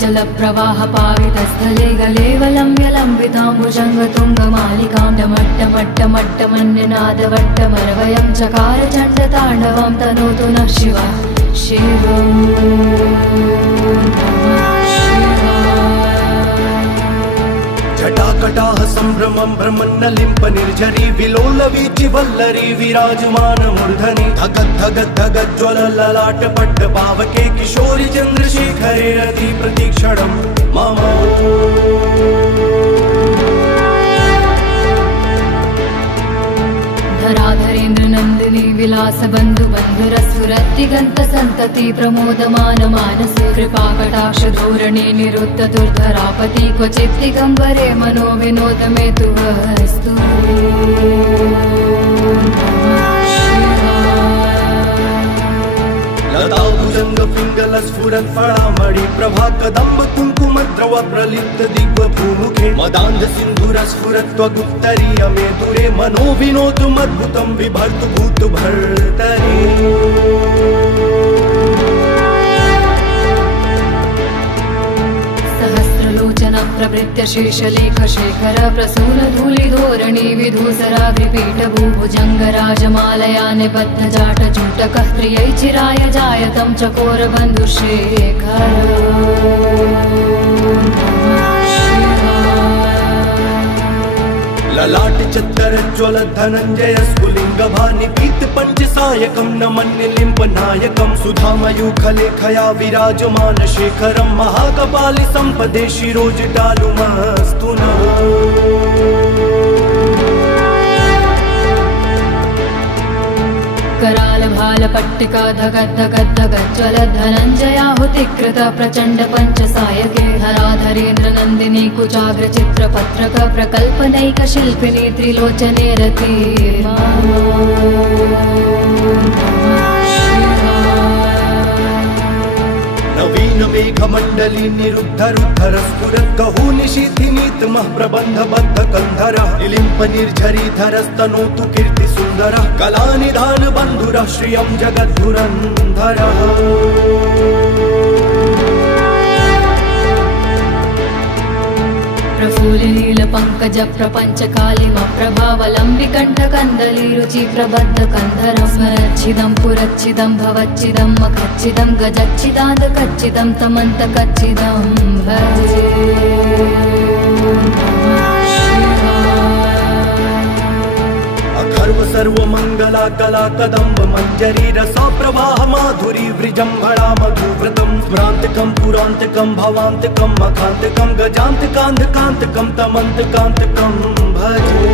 जटाटवीगलज्जलप्रवाहपावितस्थले गलेवलम्ब्यलम्बिताम्बुजङ्गतुङ्गमालिकां डमट्टमट्टमट्टमन्यनादवट्टमरवयं चकार चण्डताण्डवं तनोतु नः शिवः शिवम् जटाकटाह सम्भ्रमं भ्रमन्नलिम्प निर्झरी विलोलवीचि वल्लरी विराजमान मूर्धनि धगद् धगद् धगद् ज्वल ललाट पट्ट पावके किशोरि चन्द्रशेखरे रति प्रतीक्षणं मम धराधरेन्द्र नन्दिनी विलास बन्धु बन्धुरस्फुरत्तिगन्त सन्तति प्रमोदमान मानसे कृपाकटाक्ष धोरणे निरुद्ध दुर्धरापति क्वचित् दिगम्बरे मनो विनोद मे तु वस्तु लताभुजंग पिंगल स्फुरत् फळामणि प्रभा कदम्ब कुङ्कुमद्रव प्रलिप्त दिग्व भूमुखे मदान्ध सिन्धुर स्फुरत् त्वगुत्तरीय मे दूरे मनो विनोदमद्भुतं बिभर्तु भूत भर्तरि सहस्रलोचन प्रभृत्य शेषलेख शेखर प्रसून धूलिधोरणी विधूसराग्रिपीठ भूभुजङ्गराजमालया निबद्ध जाट चूटकः प्रियै चिराय जायतं चकोर बन्धुशेखर ललाट चत्तर ज्वल धनञ्जय स्फुलिंग भानि पीत पंचसायकं नमन्यलिम्प नायकं सुधामयूखलेखया विराजमान शेखरं महाकपालि संपदे शिरोजटालुमस्तु नः कराल भाल पट्टिका धगद् धगद् धगद् ज्वल धनञ्जयाहुतिकृत प्रचण्ड पञ्चसायके धराधरेन्द्र नन्दिनी कुचाग्र चित्रपत्रक प्रकल्पनैक शिल्पिनी त्रिलोचने रति नवीन मेघमण्डली निरुद्ध रुद्धर स्फुरत् कहू निशीथिनीतमः प्रबन्ध बद्ध कन्धरः निलिम्प निर्झरी धरस्तनोतु कीर्ति सुन्दरः कलानिधान बन्धुरः श्रियं जगद्धुरन्धरः प्रफुल्लिनील पंकज प्रपंच कालिम प्रभावलम्बिकण्ठ कन्दली रुचि प्रबद्ध कन्धरं स्मरच्छिदं पुरच्छिदं भवच्छिदं मखच्छिदं गजच्छिदान्त कच्चिदं तमन्त कच्चिदं भजे अखर्व सर्वमङ्गला कला कदम्ब मञ्जरी रसा प्रवाह माधुरी वृजम्भणा मधुव्रतं स्मरान्तकं पुरान्तकं भवान्तकं मखान्तकं गजान्तकान्धकान्तकं तमन्तकान्तकं भजे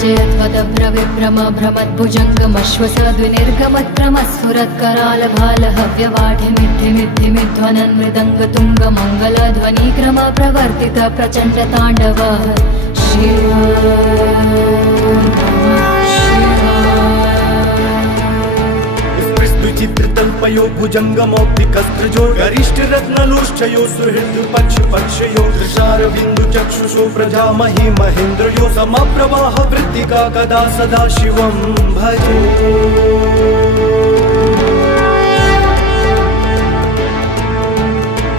जयत्वदभ्रविभ्रम भ्रमद्भुजङ्गमश्वसद्विनिर्गमत्क्रमस्फुरत्कराल भाल हव्यवाढिमिद्धिमिद्धिमिध्वनन् मृदङ्गतुङ्गमङ्गलध्वनिक्रम प्रवर्तित प्रचण्ड ताण्डव शिव विचित्रतल्पयो भुजङ्गमौक्तिकस्त्रजो गरिष्ठ रत्नलोष्ठयो सुहृद पक्ष पक्षयो दृशारविन्दु चक्षुषो प्रजामहि महेन्द्रयो समप्रवाह वृत्तिका कदा सदा शिवं भजे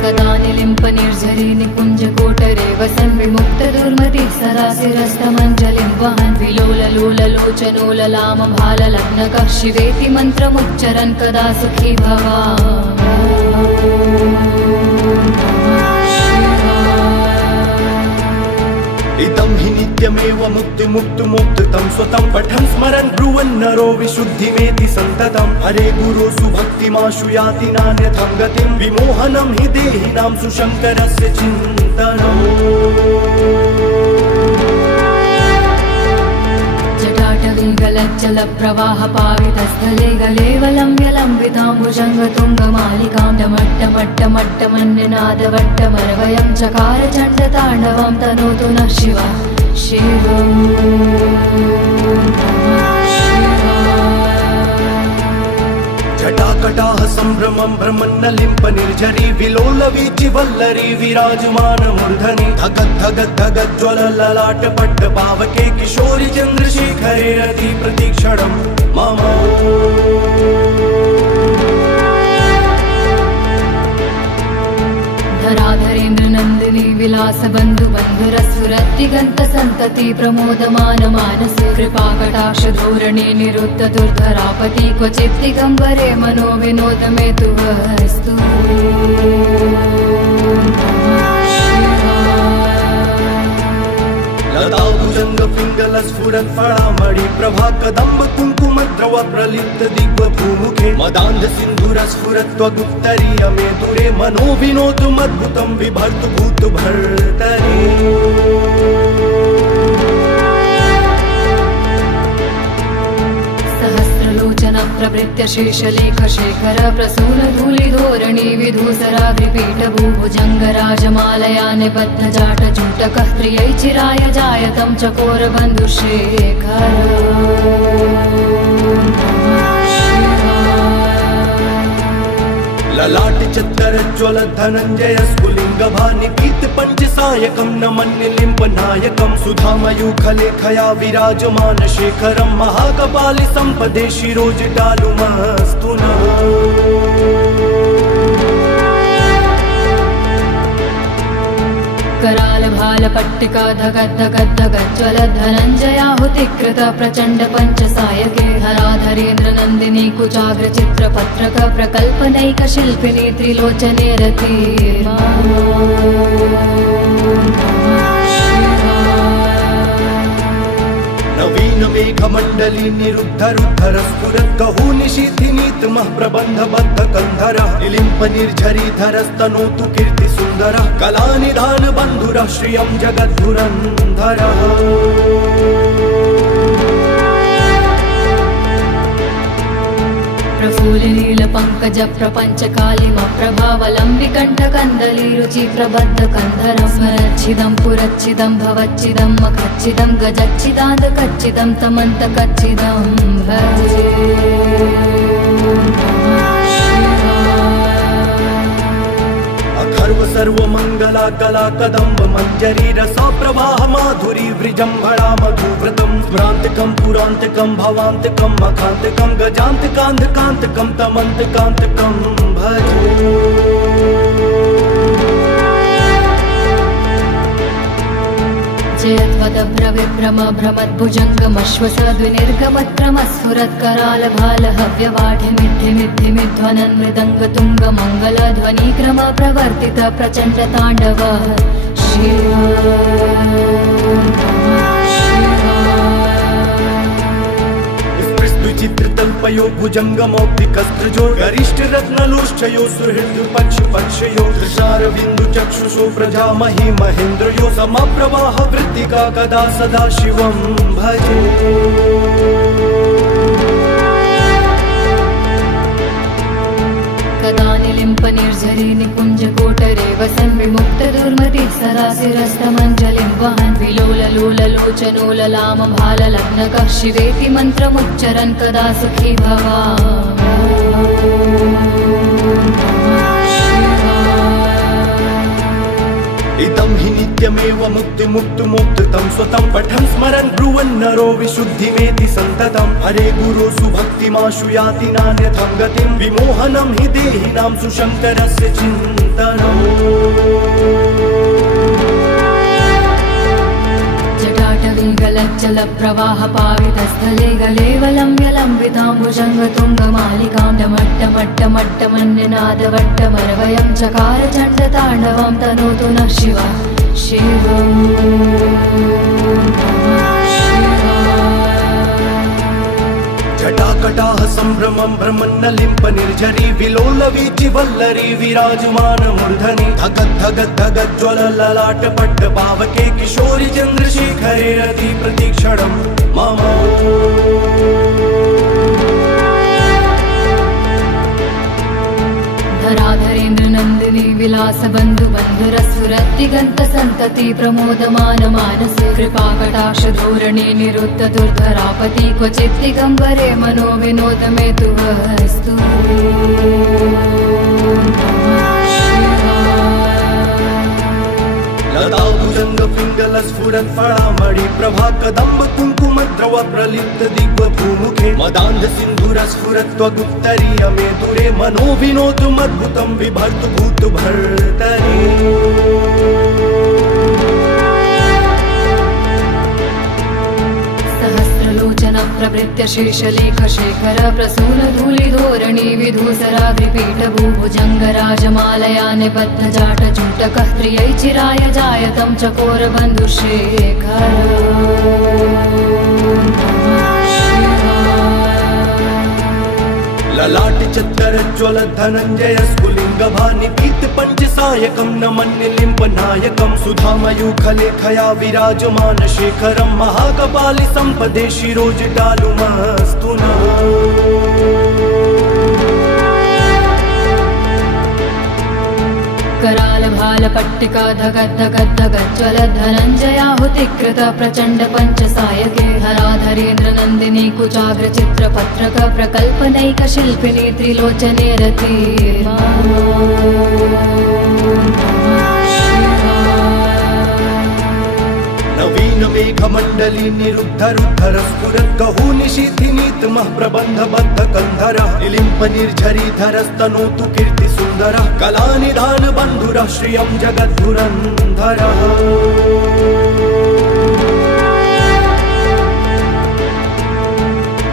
कदा निलिम्प निर्झरी निकुञ्ज कोटरे वसन् विमुक्त दुर्मति सरासिरस्तमञ्जलिं वहन् विलोललोललोचनो ललाम भाल लग्नकः शिवेति मन्त्रमुच्चरन् कदा सुखी इदं हि नित्यमेव मुक्तिमुक्तमुक्तं स्वतं पठन् स्मरन् ब्रुवन् नरो विशुद्धिमेति सन्ततं हरे गुरो सुभक्तिमाशु याति नान्यथं गतिं विमोहनं हि देहिनां सुशङ्करस्य चिन्तनम् जटाटवीगलज्जलप्रवाहपावितस्थले गलेवलम्ब्यलम्बिताम्बुजङ्गतुङ्गमालिकां डमट्टमट्टमट्टमन्यनादवट्टमरवयं चकार चण्डताण्डवं तनोतु नः शिवः शिवम् जटाकटाह सम्भ्रमं भ्रमन्नलिम्प निर्झरी विलोलवीचि वल्लरी विराजमान मूर्धनि धगद् धगद् धगद् ज्वल ललाट पट्ट पावके किशोरि चन्द्रशेखरे रति प्रतीक्षणं मम धराधरेन्द्र नन्दिनी विलास बन्धु बन्धुरस्फुरद्दिगन्त सन्तति प्रमोदमान मानसे कृपाकटाक्ष धोरणे निरुद्ध दुर्धरापति क्वचित् दिगम्बरे मनो विनोद मे तु वस्तु लताभुजंग पिंगल स्फुरत् फळामणि प्रभा कदम्ब कुङ्कुम द्रव प्रलिप्त दिग्व भूमुखे मदान्ध सिन्धुर स्फुरत् त्वगुत्तरीय मे दूरे मनो विनोदमद्भुतं बिभर्तु भूत भर्तरि सहस्रलोचन प्रभृत्य शेषलेख शेखर प्रसून धूलिधोरणी विधूसराग्रिपीठ भूभुजङ्ग राजमालया निबद्ध जाट जूटकः प्रियै चिराय जायतं चकोर बन्धुशेखर ललाट चत्तर ज्वल धनञ्जय स्फुलिङ्ग भानिपीत पञ्चसायकं नमन्निलिम्ब नायकं सुधामयूखलेखया विराजमान शेखरं महाकपालि सम्पदे शिरोजटालुमस्तु नः कराल भाल पट्टिका धगद्धगद्धगज्ज्वल धनञ्जयाहुतिकृत प्रचण्ड पञ्चसायके हराधरेन्द्र नन्दिनी कुचाग्र चित्रपत्रक प्रकल्पनैक शिल्पिनी त्रिलोचने रति नवीन मेघमण्डली निरुद्ध रुद्धर स्फुरत् कहू निशीथिनीतमः प्रबन्ध बद्ध कन्धरः निलिम्प निर्झरीधरस्तनोतु कीर्ति सुन्दरः कलानिधान बन्धुरः श्रियं जगद्धुरन्धरः प्रफुल्लिनील पंकज प्रपंच कालिम प्रभावलम्बिकण्ठ कन्दली रुचि प्रबद्ध कन्धरं स्मरच्छिदं पुरच्छिदं भवच्छिदं मखच्छिदं गजच्छिदान्त कच्चिदं तमन्त कच्चिदं भजे अखर्व सर्वमङ्गला कला कदम्ब मञ्जरी रसा प्रवाह माधुरी वृजम्भणा मधुव्रतं स्मरान्तकं पुरान्तकं भवान्तकं मखान्तकं गजान्तकान्धकान्तकं तमन्तकान्तकं भजे जयत्वदभ्रविभ्रम भ्रमद्भुजङ्गमश्वसद्विनिर्गमत्क्रमस्फुरत्कराल भाल हव्यवाढिमिद्धिमिद्धिमिध्वनन् मृदङ्ग तुङ्ग मङ्गलध्वनिक्रम प्रवर्तित प्रचण्ड ताण्डव विचित्रतल्पयो भुजङ्गमौक्तिकस्त्रजो गरिष्ठ रत्नलोष्ठयो सुहृद पक्षयो दृशारविन्दु चक्षुषो प्रजामहि महेन्द्रयो समप्रवाह वृत्तिका कदा सदा शिवं भजे कदा निलिम्प निर्झरी निकुञ्ज कोटरे वसन् विमुक्त दुर्मति सरासिरस्तमञ्जलिं वहन् विलोललोललोचनोललाम भाललग्नकः शिवेति मन्त्रमुच्चरन् कदा सुखी इदं हि नित्यमेव मुक्तिमुक्तुमुक्तं स्वतं पठन् स्मरन् ब्रुवन् नरो विशुद्धिमेति सन्ततं हरे गुरुसु भक्तिमाशु याति नान्यथं गतिं विमोहनं हि देहिनां सुशङ्करस्य चिन्तनम् जटाटवीगलज्जल प्रवाह पावितस्थले गलेवलम्ब्यलम्बिताम्बुजङ्गतुङ्गमालिकां डमट्टमट्टमट्टमन्यनादवट्टमरवयं चकार चण्डताण्डवं तनोतु नः शिवः शिवम् जटाकटाह सम्भ्रमं भ्रमन्नलिम्प निर्झरी विलोलवीचि वल्लरी विराजमान मूर्धनि धगद्धगद्धगज्ज्वल ललाट पट्ट पावके किशोरि चन्द्रशेखरे रति प्रतीक्षणं मम धराधरेन्द्र नन्दिनी विलास बन्धु बन्धुरस्फुरद्दिगन्त सन्तति प्रमोदमान मानसे कृपाकटाक्ष धोरणे निरुद्ध दुर्धरापति क्वचित् दिगम्बरे मनो विनोद मे तु वस्तु लताभुज भुजंग पिंगल स्फुरत् फळामणि प्रभा कदंब कुंकुम द्रव प्रलिप्त दिग्व भूमुखे मदान्ध सिंधुर स्फुरत् त्वगुत्तरीय मे दुरे मनो विनोदमद्भुतं बिभर्तु भूत भर्तरि सहस्रलोचन प्रवृत्य शेषलेख शेखर प्रसून धूलिधोरणी विधूसराग्रिपीठ भूभुजंग राजमालया निबद्ध जाट जूटकः त्रियै चिराय जायतं चकोर बन्धुशेखर ललाट चत्तर ज्वल धनंजय स्फुलिंग भानि पीत पंचसायकं नमन्निलिम्ब नायकं सुधामयूखलेखया विराजमान शेखरं महाकपालि संपदे शिरोजटालुमस्तु नः कराल भाल पट्टिका धगद्धगद्धगज्ज्वल धनञ्जयाहुतिकृत प्रचण्ड पञ्चसायके हराधरेन्द्र नन्दिनी कुचाग्र चित्रपत्रक प्रकल्पनैक शिल्पिनी त्रिलोचने रति नवीन मेघमण्डली निरुद्ध रुद्धर स्फुरत् गहू निशीथिनीतमः प्रबन्ध बद्ध कन्धरः निलिम्प निर्झरीधरस्तनोतु कीर्ति सुन्दरः कलानिधान बन्धुरः श्रियं जगद्धुरन्धरः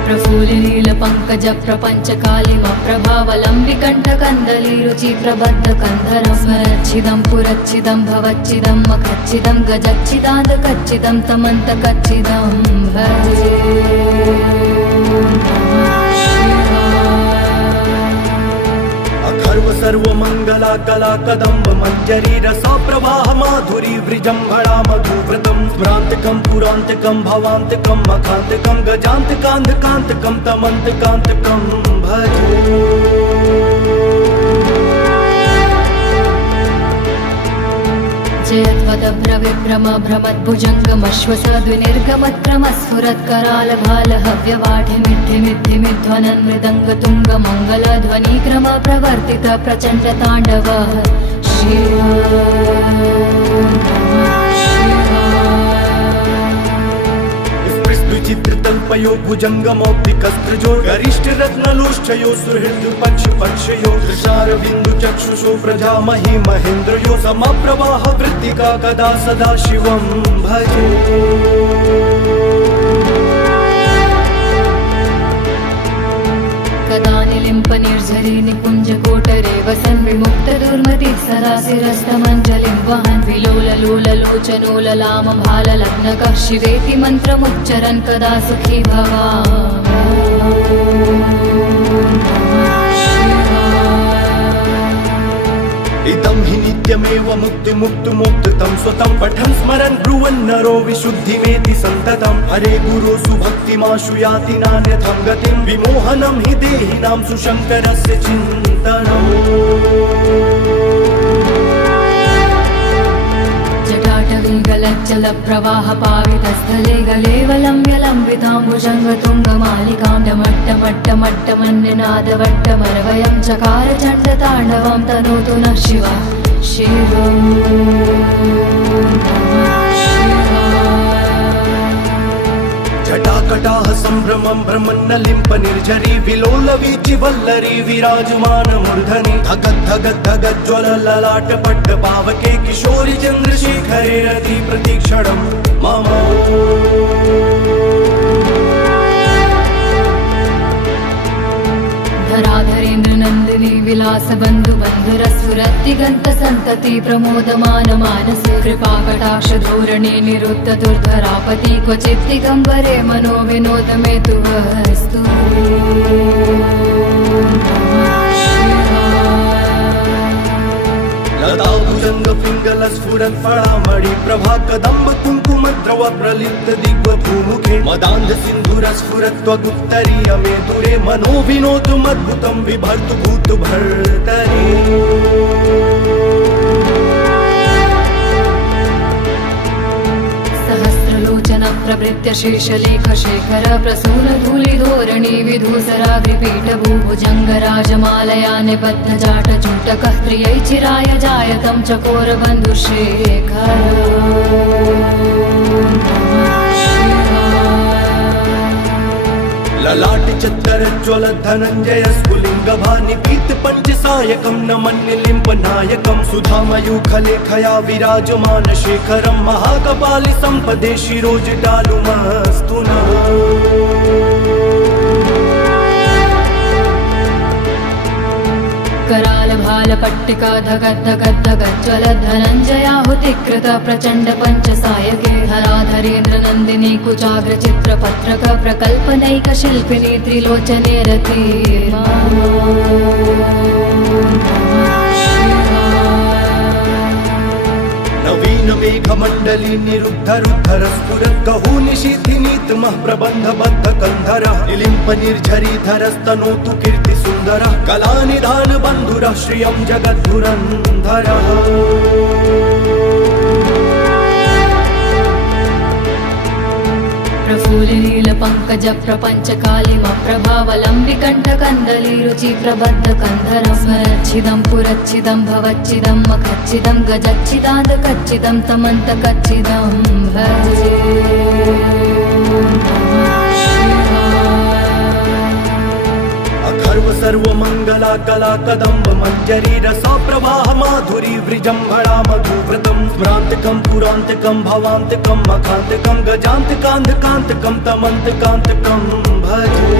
प्रफुल्लिनील पंकज प्रपंच कालिम प्रभावलंबि कंठ कंदली रुचि प्रबद्ध कंधरं स्मरच्छिदं पुरच्छिदं भवच्छिदं मखच्छिदं गजच्छिदान्त कच्चिदं तमन्त कच्चिदं भजे अखर्व सर्वमङ्गला कला कदम्ब मञ्जरी रसा प्रवाह माधुरी वृजम्भणा मधुव्रतं स्मरान्तकं पुरान्तकं भवान्तकं मखान्तकं गजान्तकान्धकान्तकं तमन्तकान्तकं भजे जयत्वदभ्रविभ्रम भ्रमद्भुजङ्गमश्वसद्विनिर्गमत्क्रमस्फुरत्कराल भाल हव्यवाढिमिद्धिमिद्धिमिध्वनन् मृदङ्ग तुङ्ग मङ्गलध्वनिक्रम प्रवर्तित प्रचण्ड ताण्डव विचित्रतल्पयो भुजङ्गमौक्तिकस्त्रजो गरिष्ठरत्नलोष्ठयो सुहृद्पक्षपक्षयो दृशारविन्दुचक्षुषो प्रजामहि महेन्द्रयो समप्रवाह वृत्तिका कदा सदा शिवं भजे कदा निलिम्प निर्झरी निकुञ्ज कोटरे वसन् विमुक्त दुर्मतिः सदाशिरस्तमञ्जलिं वहन् विलोललोललोचनोललाम भाललग्नकः शिवेति मन्त्रमुच्चरन् कदा सुखी इदं हि नित्यमेव मुक्तिमुक्तुमुक्तं स्वतं पठन् स्मरन् ब्रुवन् नरो विशुद्धिमेति सन्ततं हरे गुरुसु भक्तिमाशु याति नान्यथं गतिं विमोहनं हि देहिनां सुशङ्करस्य चिन्तनम् जटाटवीगलज्जल प्रवाह पावितस्थले गलेवलम्ब्यलम्बिताम्बुजङ्गतुङ्गमालिकां डमट्टमट्टमट्टमन्यनादवट्टमरवयं चकार चण्डताण्डवं तनोतु नः शिवा शिवम् जटाकटाह सम्भ्रमं भ्रमन्नलिम्प निर्झरी विलोलवीचि वल्लरी विराजमान मूर्धनि धगद्धगद्धगज्ज्वल ललाट पट्ट पावके किशोरि चन्द्रशेखरे रति प्रतीक्षणं मम धराधरेन्द्र नन्दिनी विलास बन्धु बन्धुरस्फुरत्तिगन्त सन्तति प्रमोदमान मानसे कृपाकटाक्ष धोरणे निरुद्ध दुर्धरापति क्वचित् दिगम्बरे मनो विनोद मे तु वस्तु लता भुजंग पिंगल स्फुरत् फळामणि प्रभा कदंब कुंकुम द्रव प्रलिप्त दिग्व भूमुखे मदान्ध सिंधुर स्फुरत् त्वगुत्तरीय मे दुरे मनो विनोदमद्भुतं बिभर्तु भूत भर्तरि सहस्रलोचन प्रभृत्य शेषलेख शेखर प्रसून धूलिधोरणी विधूसराग्रिपीठभूभुजङ्गराजमालया निबद्धजाटचूटकः त्रियै चिराय जायतं चकोरबन्धुशेखर ललाट चत्तर ज्वल धनंजय स्फुलिंग भानि पीत पंचसायकं नमन्निलिम्ब नायकं सुधामयूखलेखया विराजमान शेखरं महाकपालि संपदे शिरोजटालुमस्तु नः कराल भाल पट्टिका धगद्धगद्धगज्ज्वल धनञ्जयाहुतिकृत प्रचण्ड पञ्चसायके हराधरेन्द्र नन्दिनी कुचाग्र चित्रपत्रक प्रकल्पनैक शिल्पिनी त्रिलोचने रति नवीन मेघमण्डली निरुद्ध रुद्धर स्फुरत् कहू निशीथिनीतमः प्रबन्धबद्ध कन्धरः निलिम्प निर्झरीधरस्तनोतु कीर्ति सुन्दरः कलानिधान बन्धुरः श्रियं जगद्धुरन्धरः प्रफुल्लील पंकज प्रपंच कालिम प्रभावलंबिकंठ कंदली रुचि प्रबद्ध कंधरं स्मरच्छिदं पुरच्छिदं भवच्छिदं मखच्छिदं गजच्छिदाद कच्चिदं तमन्त कच्चिदं भजे अखर्व सर्वमङ्गला कला कदम्ब मञ्जरी रसा प्रवाह माधुरी वृजम्भणा मधुव्रतं स्मरान्तकं पुरान्तकं भवान्तकं मखान्तकं गजान्तकान्धकान्तकं तमन्तकान्तकं भजे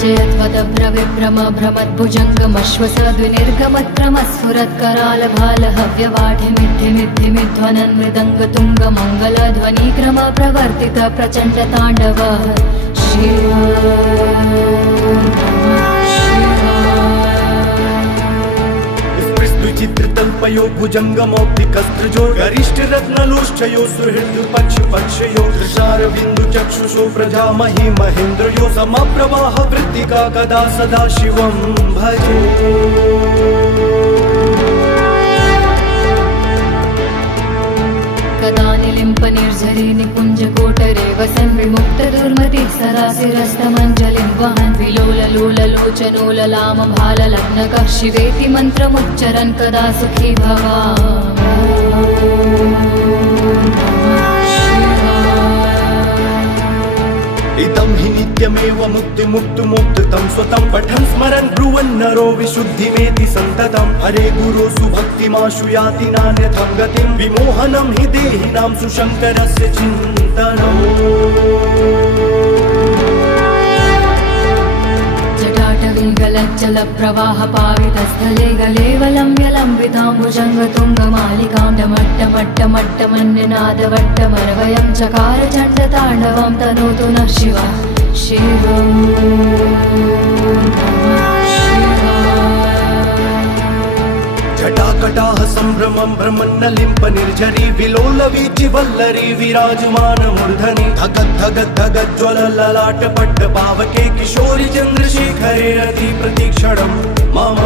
जयत्वदभ्रविभ्रम भ्रमद्भुजङ्गमश्वसद्विनिर्गमत्क्रमस्फुरत्कराल भाल हव्यवाढिमिद्धिमिद्धिमिध्वनन् मृदङ्गतुङ्ग मङ्गलध्वनिक्रम प्रवर्तित प्रचण्ड ताण्डव विचित्रतल्पयो भुजङ्गमौक्तिकस्त्रजो गरिष्ठरत्नलोष्ठयो सुहृद्पक्षपक्षयो दृशारविन्दुचक्षुषो प्रजामहि महेन्द्रयो समप्रवाह वृत्तिका कदा सदा शिवं भजे कदा निलिम्प निर्झरी निकुञ्ज कोटरे वसन् विमुक्त दुर्मतिः सरासिरस्तमञ्जलिं वहन् विलोललोललोचनोललाम भाललग्नकः शिवेति मन्त्रमुच्चरन् कदा सुखी इदं हि नित्यमेव मुक्तिमुक्तुमुक्तं स्वतं पठन् स्मरन् ब्रुवन् नरो विशुद्धिमेति सन्ततं हरे गुरो सुभक्तिमाशु याति नान्यथं गतिं विमोहनं हि देहिनां सुशङ्करस्य चिन्तनम् जटाटवीगलज्जल प्रवाह पावितस्थले गलेवलं व्यलम्बिताम्बुजङ्गतुङ्गमालिकां डमट्टमट्टमट्टमन्यनादवट्टमरवयं चकार चण्डताण्डवं तनोतु नः शिवः शिवम् जटाकटाह सम्भ्रमं भ्रमन्नलिम्प निर्झरी विलोलवीचि वल्लरी विराजमान मूर्धनि धगद्धगद्धगज्ज्वल ललाट पट्ट पावके किशोरि चन्द्रशेखरे रति प्रतीक्षणं मम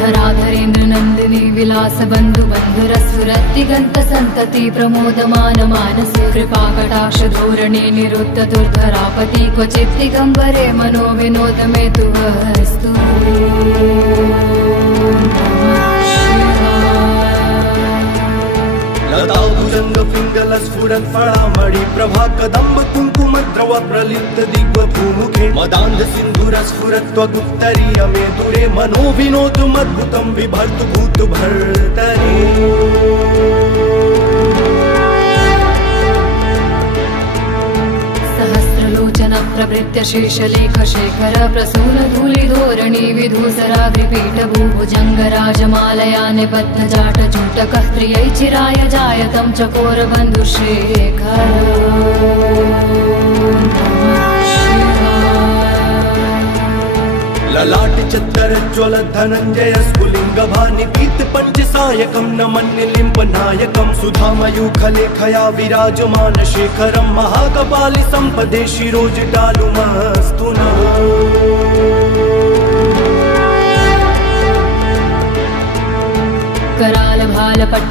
धराधरेन्द्र नन्दिनी विलास बन्धु बन्धुरस्फुरत्तिगन्त सन्तति प्रमोदमान मानसे कृपाकटाक्ष धोरणे निरुद्ध दुर्धरापति क्वचित् दिगम्बरे मनो विनोद मे तु वस्तु लताभुजङ्ग पिङ्गल स्फुरत् फलामणि प्रभा कदम्ब कुङ्कुमद्रव प्रलिप्त दिग्वभूमुखे मदान्ध सिन्धुर स्फुरत्वगुप्तरीय मे दुरे मनो विनोदमद्भुतं बिभर्तु भूत भर्तरि सहस्रलोचन प्रभृत्य शेषलेख शेखर प्रसून धूलिधोरणी विधूसराग्रिपीठभूभुजङ्गराजमालया निबद्धजाटचूटकः त्रियै चिराय जायतं चकोरबन्धुशेखर ललाट चत्तर ज्वल धनंजय स्फुलिंग भानि पीत पंचसायकं नमन्निलिम्ब नायकं सुधामयूखलेखया विराजमान शेखरं महाकपालि संपदे शिरोजटालुमस्तु नः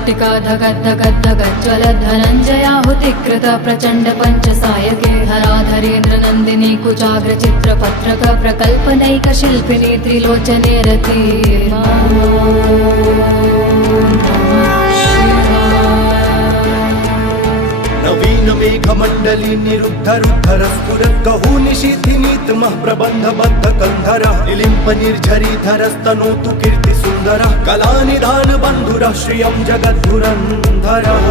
पट्टिका धगद्धगद्धगज्ज्वलत् धनञ्जयाहुतिकृत प्रचण्ड पञ्चसायके हराधरेन्द्र नन्दिनी कुचाग्र चित्रपत्रक प्रकल्पनैक शिल्पिनी त्रिलोचने रति नवीन मेघमण्डली निरुद्धरुद्धर स्फुरत् कहू निशीथिनीतमः प्रबन्धबद्ध कन्धरः निलिम्प निर्झरीधरस्तनोतु कीर्ति सुन्दरः कलानिधान बन्धुरः श्रियं जगद्धुरन्धरः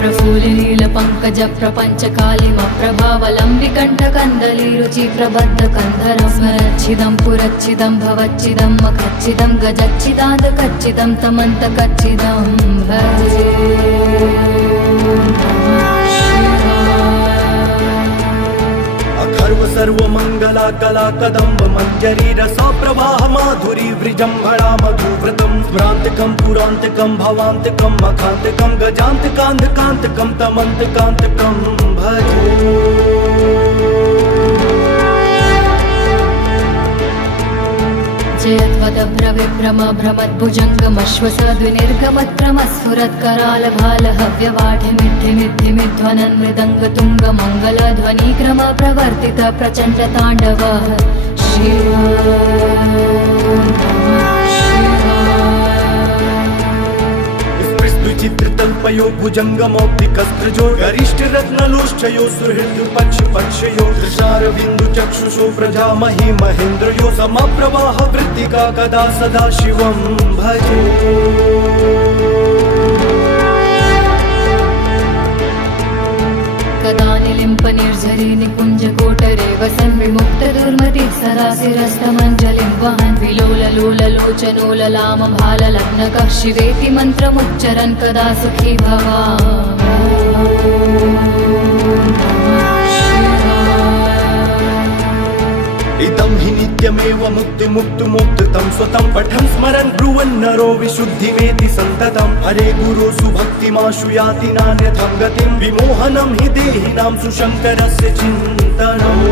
प्रफुल्लिनील पंकज प्रपंच कालिम प्रभावलंबिकंठ कंदली रुचि प्रबद्ध कंधर स्मरच्छिदं पुरच्छिदं भवच्छिदं मखच्छिदं गजच्छिदाद कच्चिदं तमंत कच्चिदं भजे अखर्व सर्वमंगला कला कदम्ब मंजरी रसा प्रवाह माधुरी वृजंभणा मधुव्रतम स्मरांतकं पुरांतकं भवांतकं मखांतकं गजांतकांतकांतकं तमंतकांतकं भजे जयत्वदभ्रविभ्रम भ्रमद्भुजङ्गमश्वसद्विनिर्गमत्क्रमस्फुरत्करालभालहव्यवाढिमिद्धिमिद्धिमिध्वनन् मृदङ्गतुङ्गमङ्गलध्वनिक्रम प्रवर्तित प्रचण्ड ताण्डवः चित्रतल्पयो भुजङ्गमौक्तिकस्त्रजो गरिष्ठरत्नलोष्ठयो सुहृद्पक्षपक्षयो दृशारविन्दु चक्षुषो प्रजामहि महेन्द्रयो समप्रवाह वृत्तिका कदा सदा शिवं भजे कदा निलिम्प निर्झरी निकुञ्ज कोटरे वसन् विमुक्त दुर्मतिः सरासिरस्तमञ्जलिं वहन् विलोललोललोचनोललाम भाललग्नकः शिवेति मन्त्रमुच्चरन् कदा सुखी इदं हि नित्यमेव मुक्तिमुक्तुमुक्तं स्वतं पठन् स्मरन् ब्रुवन् नरो विशुद्धिमेति सन्ततं हरे गुरो सुभक्तिमाशु याति नान्यथं गतिं विमोहनं हि देहिनां सुशङ्करस्य चिन्तनम्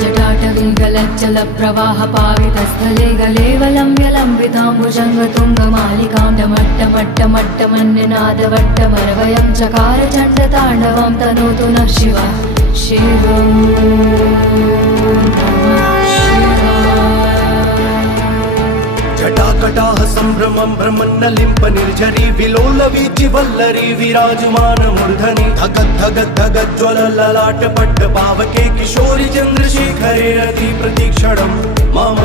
जटाटवीगलज्जल प्रवाह पावितस्थले गलेवलम्ब्यलम्बिताम्बुजङ्गतुङ्गमालिकां डमट्टमट्टमट्टमन्यनादवट्टमरवयं चकार चण्डताण्डवं तनोतु नः शिवः शिवम् जटाकटाह सम्भ्रमं भ्रमन्नलिम्प निर्झरी विलोलवीचि वल्लरी विराजमान मूर्धनि धगद्धगद्धगज्ज्वल ललाट पट्ट पावके किशोरि चन्द्रशेखरे रति प्रतीक्षणं मम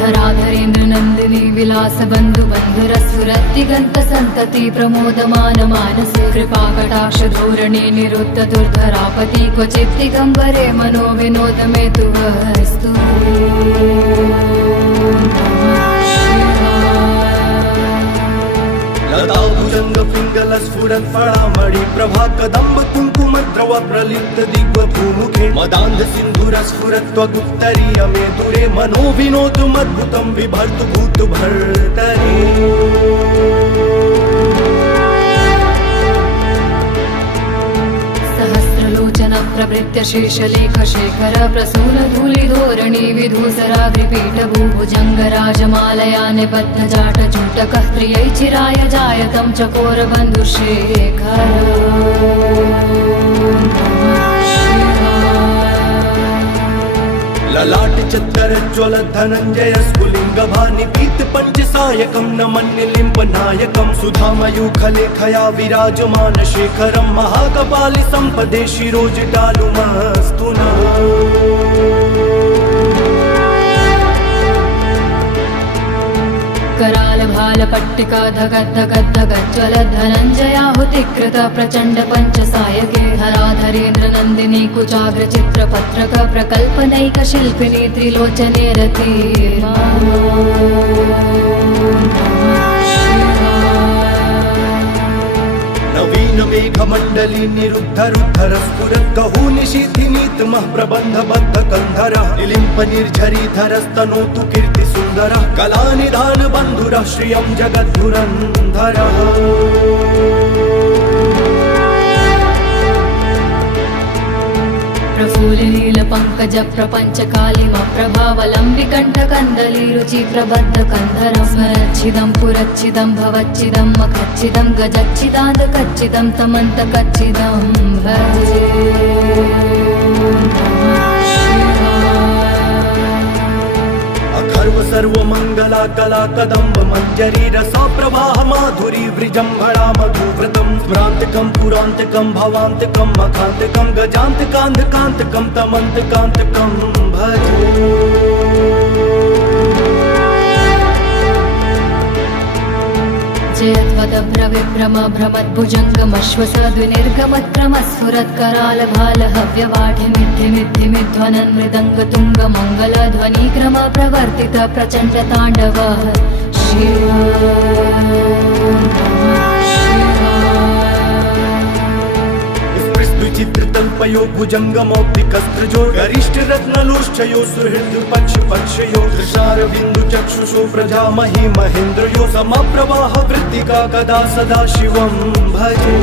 धराधरेन्द्र नन्दिनी विलास बन्धु बन्धुरस्फुरत्तिगन्त सन्तति प्रमोदमान मानसे कृपाकटाक्ष धोरणे निरुद्ध दुर्धरापति क्वचित् दिगम्बरे मनो विनोद मे तु वस्तु लता भुजंग पिंगल स्फुरत् फळामणि प्रभा कदम्ब कुंकुम द्रव प्रलिप्त दिग्व भूमुखे मदान्ध सिन्धुर स्फुरत् त्वगुत्तरीय मे दूरे मनो विनोदमद्भुतं बिभर्तु भूत भर्तरि सहस्रलोचन प्रभृत्य शेषलेख शेखर प्रसून धूलिधोरणी विधूसराग्रिपीठ भूभुजङ्गराजमालया निबद्ध जाट चूटकः त्रियै चिराय जायतं चकोर बन्धुशेखर ललाट चत्तरज्ज्वल धनञ्जय स्फुलिङ्ग भानिपीत पञ्चसायकं नमन्निलिम्प नायकं सुधामयूखलेखया विराजमान शेखरं महाकपालि सम्पदे शिरोजटालुमस्तु नः कराल भाल पट्टिका धगद्धगद्धगज्ज्वल धनञ्जयाहुतिकृत प्रचण्ड पञ्चसायके हराधरेन्द्र नन्दिनी कुचाग्र चित्रपत्रक प्रकल्पनैक शिल्पिनी त्रिलोचने रति नवीन मेघमण्डली निरुद्धरुद्धर स्फुरत् कहू निशीथिनीतमः प्रबन्धबद्ध कन्धरः निलिम्प निर्झरीधरस्तनोतु कीर्ति सुन्दरः कलानिधान बन्धुरः श्रियं जगद्धुरन्धरः प्रफुल्लिनीलपङ्कजप्रपञ्चकालिमप्रभावलम्बिकण्ठकन्दलीरुचि प्रबद्धकन्धरं स्मरच्छिदं पुरच्छिदं भवच्छिदं मखच्छिदं गजच्छिदान्तकच्चिदं तमन्तकच्चिदं भजे अथर्व सर्वमङ्गला कला कदम्ब मञ्जरी रसा प्रवाह माधुरी वृजम्भणा मधुव्रतं स्मरान्तकं पुरान्तकं भवान्तकं मखान्तकं गजान्तकान्धकान्तकं तमन्तकान्तकं भजे जयत्वदभ्रविभ्रमभ्रमद्भुजङ्गमश्वसद्विनिर्गमत्रमस्फुरत्करालभालहव्यवाढिमिद्धिमिद्धिमिध्वनन् मृदङ्गतुङ्गमङ्गलध्वनिक्रम प्रवर्तित प्रचण्डताण्डवः चित्रतल्पयो भुजङ्गमौक्तिकस्त्रजो गरिष्ठरत्नलोष्ठयो सुहृद्पक्षपक्षयो दृशारविन्दुचक्षुषो प्रजामहि महेन्द्रयो समप्रवाह वृत्तिका कदा सदा शिवं भजे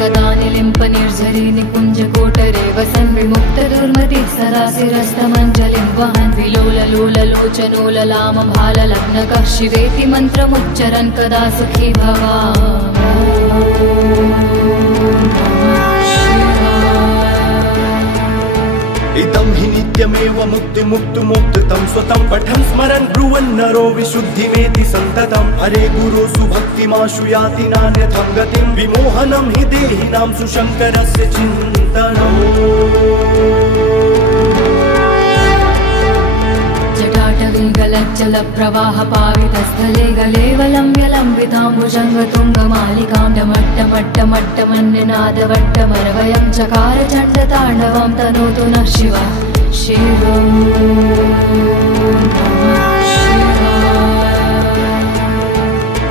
कदा निलिम्पनिर्झरी निकुञ्जकोटरे वसन् विमुक्तदुर्मतिः सदाशिरस्तमञ्जलिं वहन् विलोललोललोचनोललामभाललग्नकः शिवेति मन्त्रमुच्चरन् कदा सुखी इदं हि नित्यमेव मुक्तिमुक्तुमुक्तं स्वतं पठन् स्मरन् ब्रुवन् नरो विशुद्धिमेति सन्ततं हरे गुरुसु भक्तिमाशु याति नान्यथं गतिं विमोहनं हि देहिनां सुशङ्करस्य चिन्तनम् जटाटवीगलज्जलप्रवाहपावितस्थले गलेवलम्ब्यलम्बिताम्बुजङ्गतुङ्गमालिकां डमट्टमट्टमट्टमन्यनादवट्टमरवयं चकार चण्डताण्डवं तनोतु नः शिवः शिवम्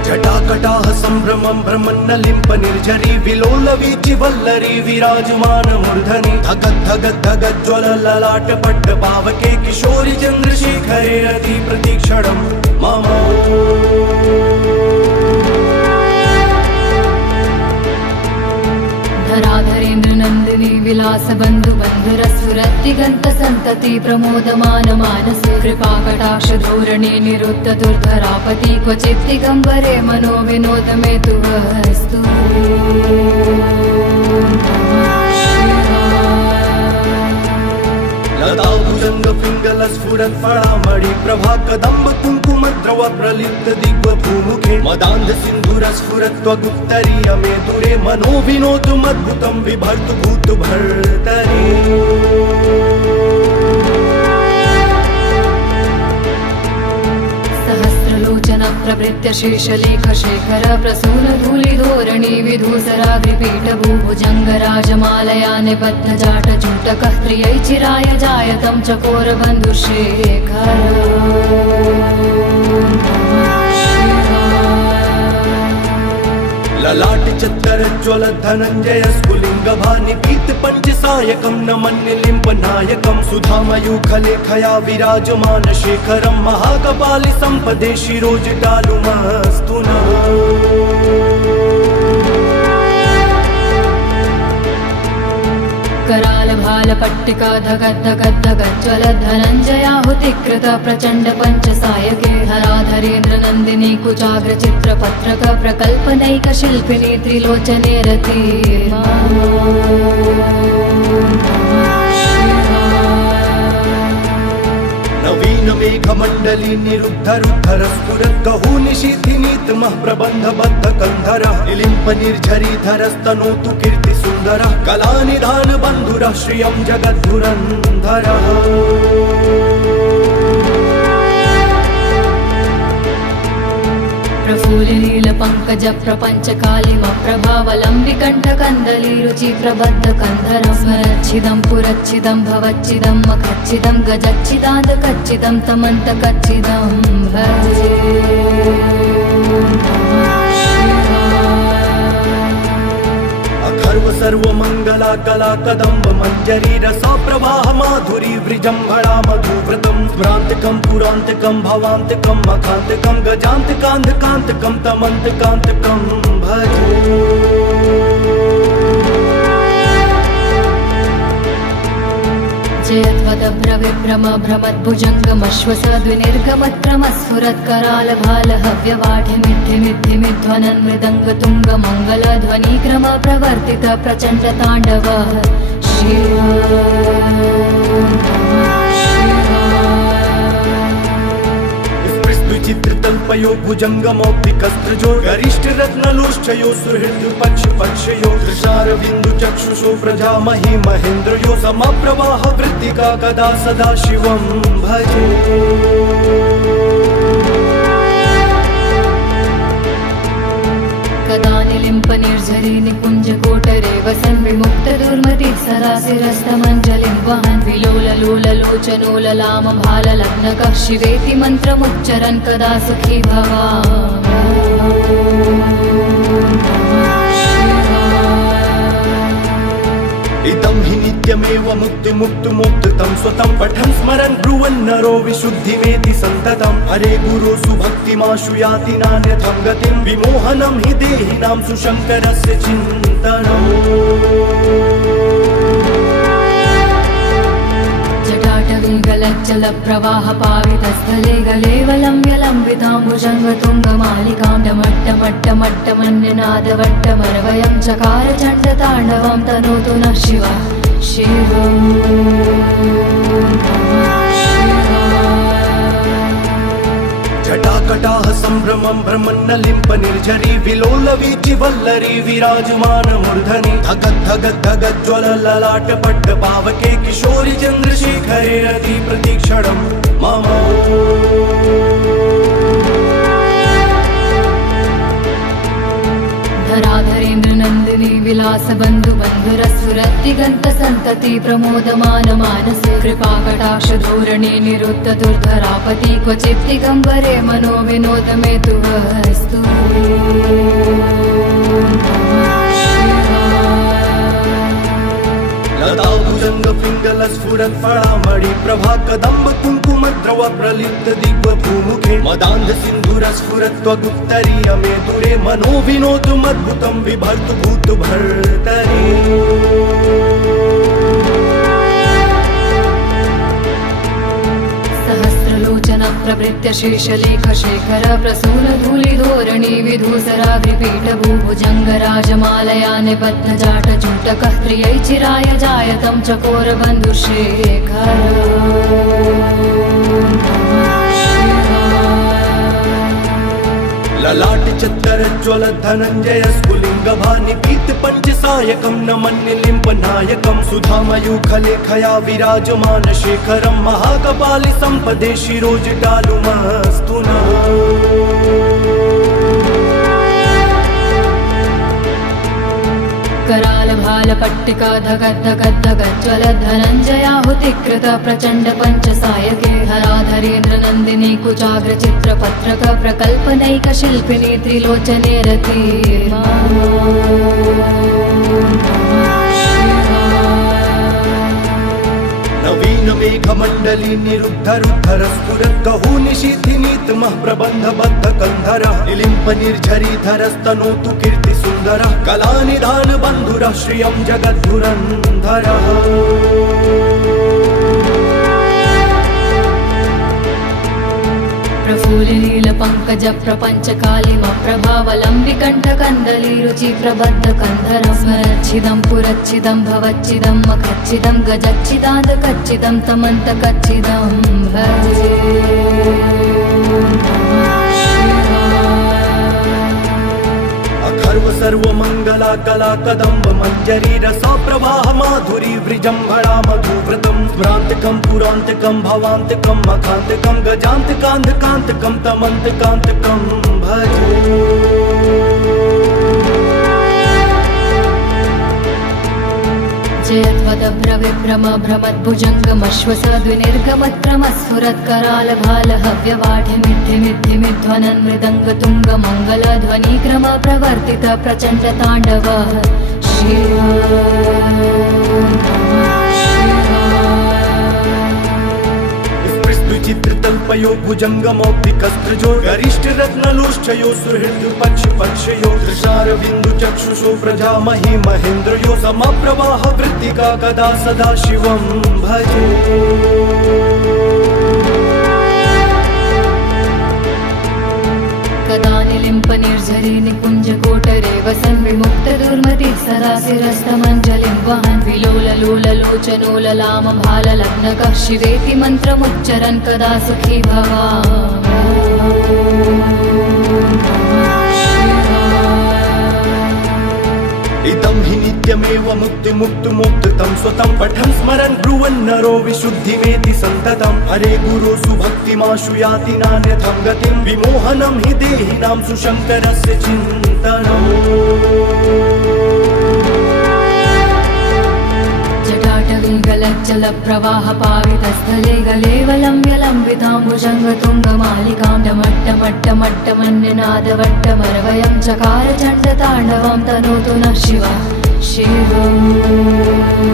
जटाकटाह सम्भ्रमं भ्रमन्नलिम्प निर्झरी विलोलवीचि वल्लरी विराजमान मूर्धनि धगद् धगद् धगद् ज्वल ललाट पट्ट पावके किशोरि चन्द्रशेखरे रति प्रतीक्षणं मम धराधरेन्द्रनन्दिनी विलासबन्धुबन्धुरस्फुरत्तिगन्तसन्तति प्रमोदमान मानसे कृपाकटाक्षधोरणे निरुद्ध दुर्धरापति क्वचित् दिगम्बरे मनो विनोदमे तु वस्तु लता भुजङ्ग पिङ्गल स्फुरत् फलामणि प्रभा कदम्ब कुङ्कुमद्रव प्रलिप्त दिग्व भूमुखे मदान्ध सिन्धुर स्फुरत् त्वगुत्तरीय मे दूरे मनो विनोदुमद्भुतं बिभर्तु भूत भर्तरि प्रभृत्य शेषलेखशेखर प्रसूनधूलिधोरणी विधूसराग्रिपीठभूभुजङ्गराजमालया निबद्धजाटजूटकः त्रियै चिराय जायतं चकोरबन्धुशेखर ललाट चत्तर ज्वल धनञ्जय स्फुलिङ्ग भानिपीत पञ्चसायकं नमन्यलिम्ब नायकं सुधामयूखलेखया विराजमान शेखरं महाकपालि सम्पदे शिरोजटालुमस्तु नः करालभालपट्टिका धगद्धगद्धगज्ज्वलधनञ्जयाहुतिकृत प्रचण्ड पञ्चसायके धराधरेन्द्रनन्दिनी कुचाग्रचित्रपत्रक प्रकल्पनैकशिल्पिनी त्रिलोचने रति नवीन मेघमण्डली निरुद्धरुद्धर स्फुरत् कहू निशीथिनीतमः प्रबन्धबद्ध कन्धरः निलिम्प निर्झरीधरस्तनोतु कीर्तिसुन्दरः कलानिधान बन्धुरः श्रियं जगद्धुरन्धरः प्रफुल्लिनीलपङ्कजप्रपञ्चकालिमप्रभावलम्बिकण्ठकन्दलीरुचि प्रबद्धकन्धरं स्मरच्छिदं पुरच्छिदं भवच्छिदं मखच्छिदं गजच्छिदान्तकच्चिदं तमन्तकच्चिदं भजे अथर्व सर्वमङ्गला कला कदम्ब मञ्जरी रसा प्रवाह माधुरी वृजम्भणा मधुव्रतं स्मरान्तकं पुरान्तकं भवान्तकं मखान्तकं गजान्तकान्धकान्तकं तमन्तकान्तकं भजे। जयध्वदभ्रविभ्रम भ्रमद्भुजङ्गमश्वसद्विनिर्गमत्क्रमस्फुरत्करालभालहव्यवाढिमिद्धिमिद्धिमिध्वनन् मृदङ्गतुङ्गमङ्गलध्वनिक्रम प्रवर्तित प्रचण्डताण्डवः चित्रतल्पयो भुजङ्गमौक्तिकस्त्रजो गरिष्ठरत्नलोष्ठयो सुहृद्पक्षपक्षयो दृशारविन्दुचक्षुषो प्रजामहि महेन्द्रयो समप्रवाह वृत्तिका कदा सदा शिवं भजे। कदा निलिम्पनिर्झरी निकुञ्जकोटरे वसन् विमुक्तदुर्मतिः सरासिरस्तमञ्जलिं वहन् विलोललोललोचनोललामभाललग्नकः शिवेति मन्त्रमुच्चरन् कदा सुखी इदं हि नित्यमेव मुक्तिमुक्तुमुक्तं स्वतं पठन् स्मरन् ब्रुवन् नरो विशुद्धिमेति सन्ततं हरे गुरुषु भक्तिमाशु याति नान्यथं गतिं विमोहनं हि देहिनां सुशङ्करस्य चिन्तनम्। जटाटवीगलज्जलप्रवाहपावितस्थले गलेवलं व्यलम्बिताम्बुजङ्गतुङ्गमालिकां डमट्टमट्टमट्टमन्यनादवट्टमरवयं चकार चण्डताण्डवं तनोतु नः शिवः शिवम्। जटाकटाह सम्भ्रमं भ्रमन्नलिम्प निर्झरी विलोलवीचि वल्लरी विराजमान मूर्धनि धगद् धगद् धगद् ज्वल ललाट पट्ट पावके किशोरि चन्द्रशेखरे रति प्रतीक्षणं मम। धराधरेन्द्र नन्दिनी विलास बन्धु बन्धुरस्फुरद्दिगन्त सन्तति प्रमोदमान मानसे कृपाकटाक्ष धोरणे निरुद्ध दुर्धरापति क्वचित् दिगम्बरे मनो विनोद मे तु वस्तु। लता भुजङ्ग पिङ्गल स्फुरत् फलामणि प्रभा कदम्ब कुङ्कुमद्रव प्रलिप्त दिग्व भूमुखे मदान्ध सिन्धुर स्फुरत् त्वगुत्तरीय मे दूरे मनो विनोदुमद्भुतं बिभर्तु भूत भर्तरि। सहस्रलोचन प्रभृत्य शेषलेख शेखर प्रसून धूलिधोरणी विधूसराग्रिपीठ भूभुजङ्गराजमालया निबद्ध जाट जूटकः त्रियै चिराय जायतं चकोर बन्धुशेखर। ललाट चत्तर ज्वल धनञ्जय स्फुलिङ्ग भानिपीत पञ्चसायकं नमन्निलिम्प नायकं सुधामयूखलेखया विराजमान शेखरं महाकपालि सम्पदे शिरोजटालुमस्तु नः। करालभालपट्टिका धगद्धगद्धगज्ज्वल धनञ्जयाहुतिकृत प्रचण्ड पञ्चसायके हराधरेन्द्र नन्दिनी कुचाग्र चित्रपत्रक प्रकल्पनैक शिल्पिनी त्रिलोचने रति। नवीन मेघमण्डली निरुद्ध रुद्धर स्फुरत् कहू निशीथिनीतमः प्रबन्धबद्ध कन्धरः निलिम्प निर्झरीधरस्तनोतु कीर्ति सुन्दरः कलानिधान बन्धुरः श्रियं जगद्धुरन्धरः। प्रफुल्लिनील पङ्कज प्रपञ्च कालिम प्रभावलम्बिकण्ठ कन्दली रुचि प्रबद्ध कन्धरं स्मरच्छिदं पुरच्छिदं भवच्छिदं मखच्छिदं गजच्छिदान्त कच्चिदं तमन्त कच्चिदं भजे। अथर्व सर्वमङ्गला कला कदम्ब मञ्जरी रसा प्रवाह माधुरी वृजम्भणा मधुव्रतं स्मरान्तकं पुरान्तकं भवान्तकं मखान्तकं गजान्तकान्धकान्तकं तमन्तकान्तकं भजे। जयध्वदभ्रविभ्रम भ्रमद्भुजङ्गमश्वसद्विनिर्गमत्क्रमस्फुरत्करालभालहव्यवाढिमिद्धिमिद्धिमिध्वनन् मृदङ्गतुङ्गमङ्गलध्वनिक्रम प्रवर्तित प्रचण्डताण्डवः चित्रतल्पयो भुजङ्गमौक्तिकस्त्रजो गरिष्ठ रत्नलोष्ठयो सुहृद पक्ष पक्षयो दृशारविन्दु चक्षुषो प्रजामहि महेन्द्रयो समप्रवाह वृत्तिका कदा सदा शिवं भजे कदा निलिम्प निर्झरी निकुञ्ज कोटरे वसन् विमुक्त दुर्मति सदा शिरस्तमञ्जलिं वहन् विलोललोललोचनो ललाम भाललग्नकः शिवेति मन्त्रमुच्चरन् कदा सुखी इदं हि नित्यमेव मुक्तिमुक्तमोक्तं स्वतं पठन् स्मरन् ब्रुवन् नरो विशुद्धिमेति सन्ततं हरे गुरुसु भक्तिमाशु याति नान्यथं गतिं विमोहनं हि देहिनां सुशङ्करस्य चिन्तनम् जटाटवीगलज्जलप्रवाहपावितस्थले गलेवलम्ब्यलम्बिताम्बुजङ्गतुङ्गमालिकां डमट्टमट्टमट्टमन्यनादवट्टमरवयं चकार चण्डताण्डवं तनोतु नः शिवः शिवम्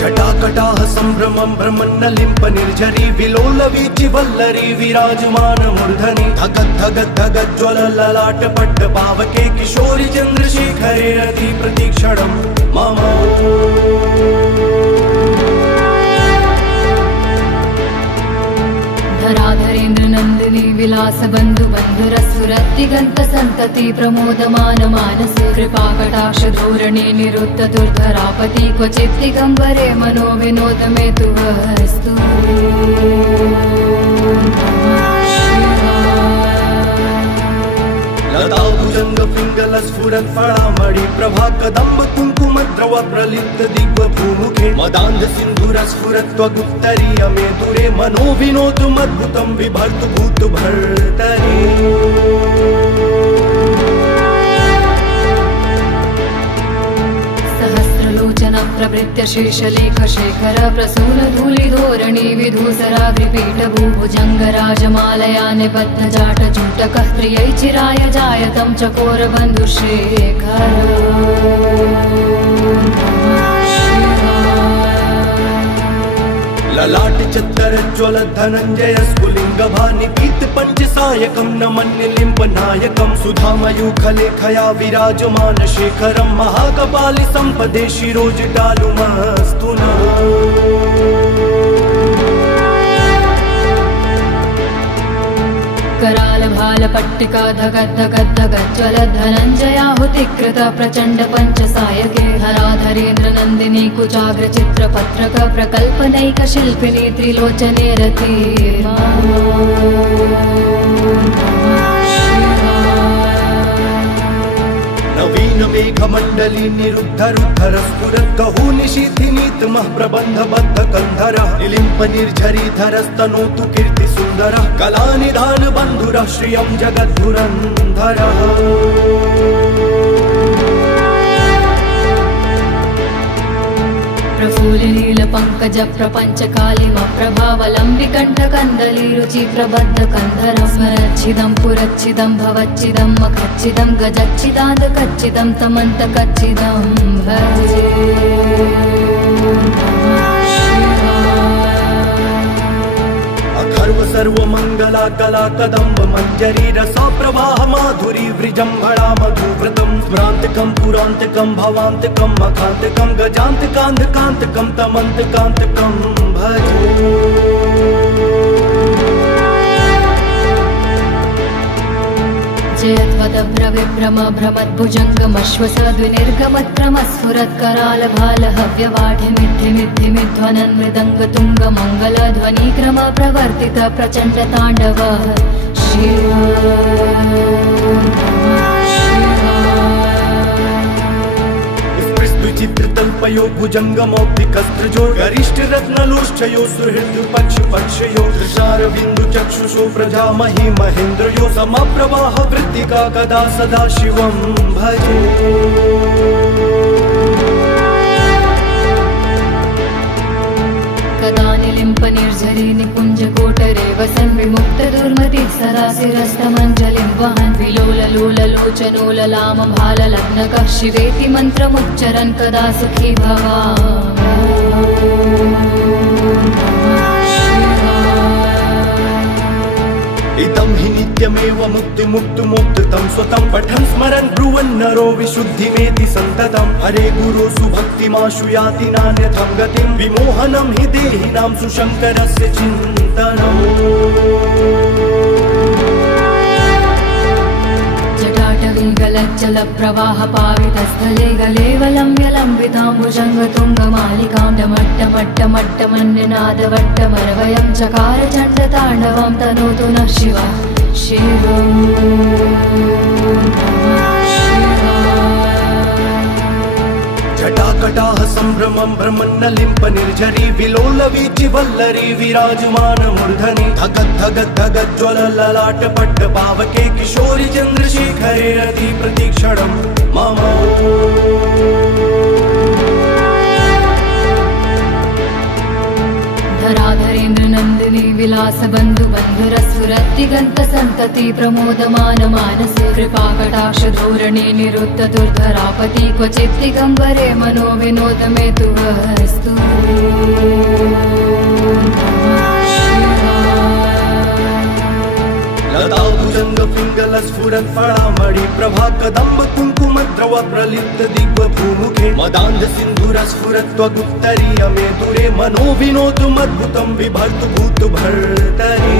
जटाकटाह सम्भ्रमं भ्रमन्नलिम्प निर्झरी विलोलवीचि वल्लरी विराजमान मूर्धनि धगत् धगत् धगत् ज्वल ललाट पट्ट पावके किशोरि चन्द्रशेखरे रति प्रतीक्षणं मम धराधरेन्द्र नन्दिनी विलास बन्धु बन्धुरस्फुरत्तिगन्त सन्तति प्रमोदमान मानसे कृपाकटाक्ष धोरणे निरुद्ध दुर्धरापति क्वचित् दिगम्बरे मनो विनोद मे तु वस्तु लता भुजंग पिंगल स्फुरत् फळामणि प्रभा कदम्ब कुङ्कुम द्रव प्रलिप्त दिग्व भूमुखे मदान्ध सिन्धुर स्फुरत् त्वगुत्तरीय मे दूरे मनो विनोदमद्भुतं बिभर्तु भूत भर्तरि सहस्रलोचन प्रभृत्य शेषलेख शेखर प्रसून धूलिधोरणी विधूसराग्रिपीठ भूभुजङ्गराजमालया निबद्ध जाट जूटकः प्रियै चिराय जायतं चकोर बन्धुशेखर ललाट चत्तर ज्वल धनञ्जय स्फुलिङ्ग भानि पीत पञ्चसायकं न मन्यलिम्ब नायकं सुधामयूखलेखया विराजमान शेखरं महाकपालि सम्पदे शिरोजटालुमस्तु नः कराल भाल पट्टिका धगद् धगद् धगद् ज्वल धनञ्जयाहुतिकृत प्रचण्ड पञ्चसायके हराधरेन्द्र नन्दिनी कुचाग्र चित्रपत्रक प्रकल्पनैक शिल्पिनी त्रिलोचने रति नवीन मेघमण्डली निरुद्ध रुद्धर स्फुरत् कहू निशीथिनीतमः प्रबन्धबद्ध कन्धरः निलिम्प निर्झरी धरस्तनोतु कीर्ति सुन्दरः कलानिधान बन्धुरः श्रियं जगद्धुरन्धरः प्रफुल्लील पङ्कज प्रपञ्च कालिम प्रभावलम्बिकण्ठ कन्दली रुचि प्रबद्ध कन्धरं स्मरच्छिदं पुरच्छिदं भवच्छिदं मखच्छिदं गजच्छिदान्त कच्चिदं तमन्त कच्चिदं भजे अखर्व सर्वमङ्गला कला कदम्ब मञ्जरी रसा प्रवाह माधुरी वृजम्भणा मधुव्रतं स्मरान्तकं पुरान्तकं भवान्तकं मखान्तकं गजान्तकान्धकान्तकं तमन्तकान्तकं भजे जयत्वदभ्रविभ्रम भ्रमद्भुजङ्गमश्वसद्विनिर्गमत्क्रमस्फुरत्कराल भाल हव्यवाढिमिद्धिमिद्धिमिध्वनन् मृदङ्गतुङ्गमङ्गलध्वनिक्रम प्रवर्तित प्रचण्ड ताण्डव शिव चित्रतल्पयो भुजङ्गमौक्तिकस्त्रजो गरिष्ठ रत्नलोष्ठयो सुहृद पक्ष पक्षयो दृशारविन्दु चक्षुषो प्रजामहि महेन्द्रयो समप्रवाह वृत्तिका कदा सदा शिवं भजे कदा निलिम्प निर्झरी निकुञ्ज कोटरे वसन् विमुक्त दुर्मति सदा शिरस्तमञ्जलिं वहन् विलोललोललो लोचनोललामभाललग्नकः शिवेति मन्त्रमुच्चरन् कदा सुखी भवा इदं हि नित्यमेव मुक्तिमुक्तुमुक्तं स्वतं पठन् स्मरन् ब्रुवन् नरो विशुद्धिमेति सन्ततं हरे गुरुसु भक्तिमाशु याति नान्यथं गतिं विमोहनं हि देहिनां सुशङ्करस्य चिन्तनम् जटाटवीगलज्जलप्रवाहपावितस्थले गलेवलम्ब्यलम्बिताम्बुजङ्गतुङ्गमालिकां डमट्टमट्टमट्टमन्यनादवट्टमरवयं चकार चण्डताण्डवं तनोतु नः शिवः शिवम् जटाकटाः सम्भ्रमं भ्रमन्नलिम्प निर्झरी विलोलवीचि वल्लरी विराजमान मूर्धनि धगद्धगद्धगज्ज्वलललाटपट्ट पावके किशोरि चन्द्रशेखरे रति प्रतीक्षणं मम धराधरेन्द्रनन्दिनी विलासबन्धुबन्धुरस्फुरद्दिगन्तसन्तति प्रमोदमान मानसे कृपाकटाक्षधोरणे निरुद्ध दुर्धरापति क्वचित् दिगम्बरे मनो विनोद मे तु वस्तु लताभुजङ्गपिङ्गलस्फुरत् फलामणि प्रभा कदम्ब कुङ्कुमद्रव प्रलिप्त दिग्वभूमुखे मदान्ध सिन्धुरस्फुरत्वगुप्तरीय मे दूरे मनो विनोदुमद्भुतं बिभर्तु भूतु भर्तरि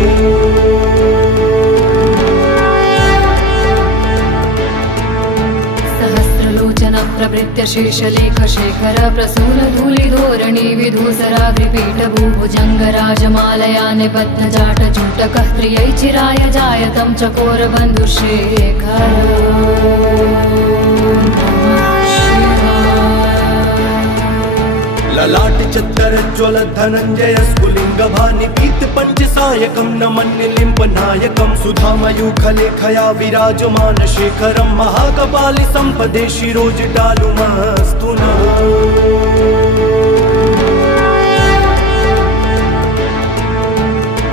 प्रवृत्य शेषलेखशेखर प्रसूनधूलिधोरणी विधूसराग्रिपीठभूभुजङ्गराजमालया निबद्धजाटजूटकः त्रियै चिराय जायतं चकोरबन्धुशेखर ललाट चत्तरज्ज्वल धनञ्जय स्फुलिङ्गभानि पीत पञ्चसायकं नमन्निलिम्ब नायकं सुधामयूखलेखया विराजमान शेखरं महाकपालि सम्पदे शिरोजटालुमस्तु नः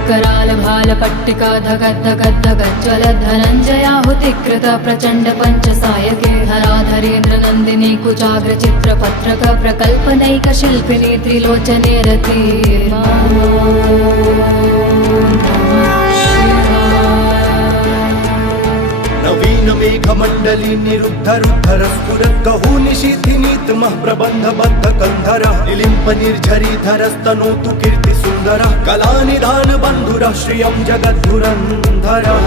करालभालपट्टिका धगद्धगद्धगज्ज्वलद्धनञ्जयाहुतिकृत प्रचण्ड पञ्चसायके धराधरेन्द्रनन्दिनी कुचाग्रचित्रपत्रक प्रकल्पनैकशिल्पिनी त्रिलोचने रति नवीन मेघमण्डली निरुद्धरुद्धर स्फुरत् कहू निशीथिनीतमः प्रबन्धबद्ध कन्धरः निलिम्प निर्झरीधरस्तनोतु कीर्तिसुन्दरः कलानिधान बन्धुरः श्रियं जगद्धुरन्धरः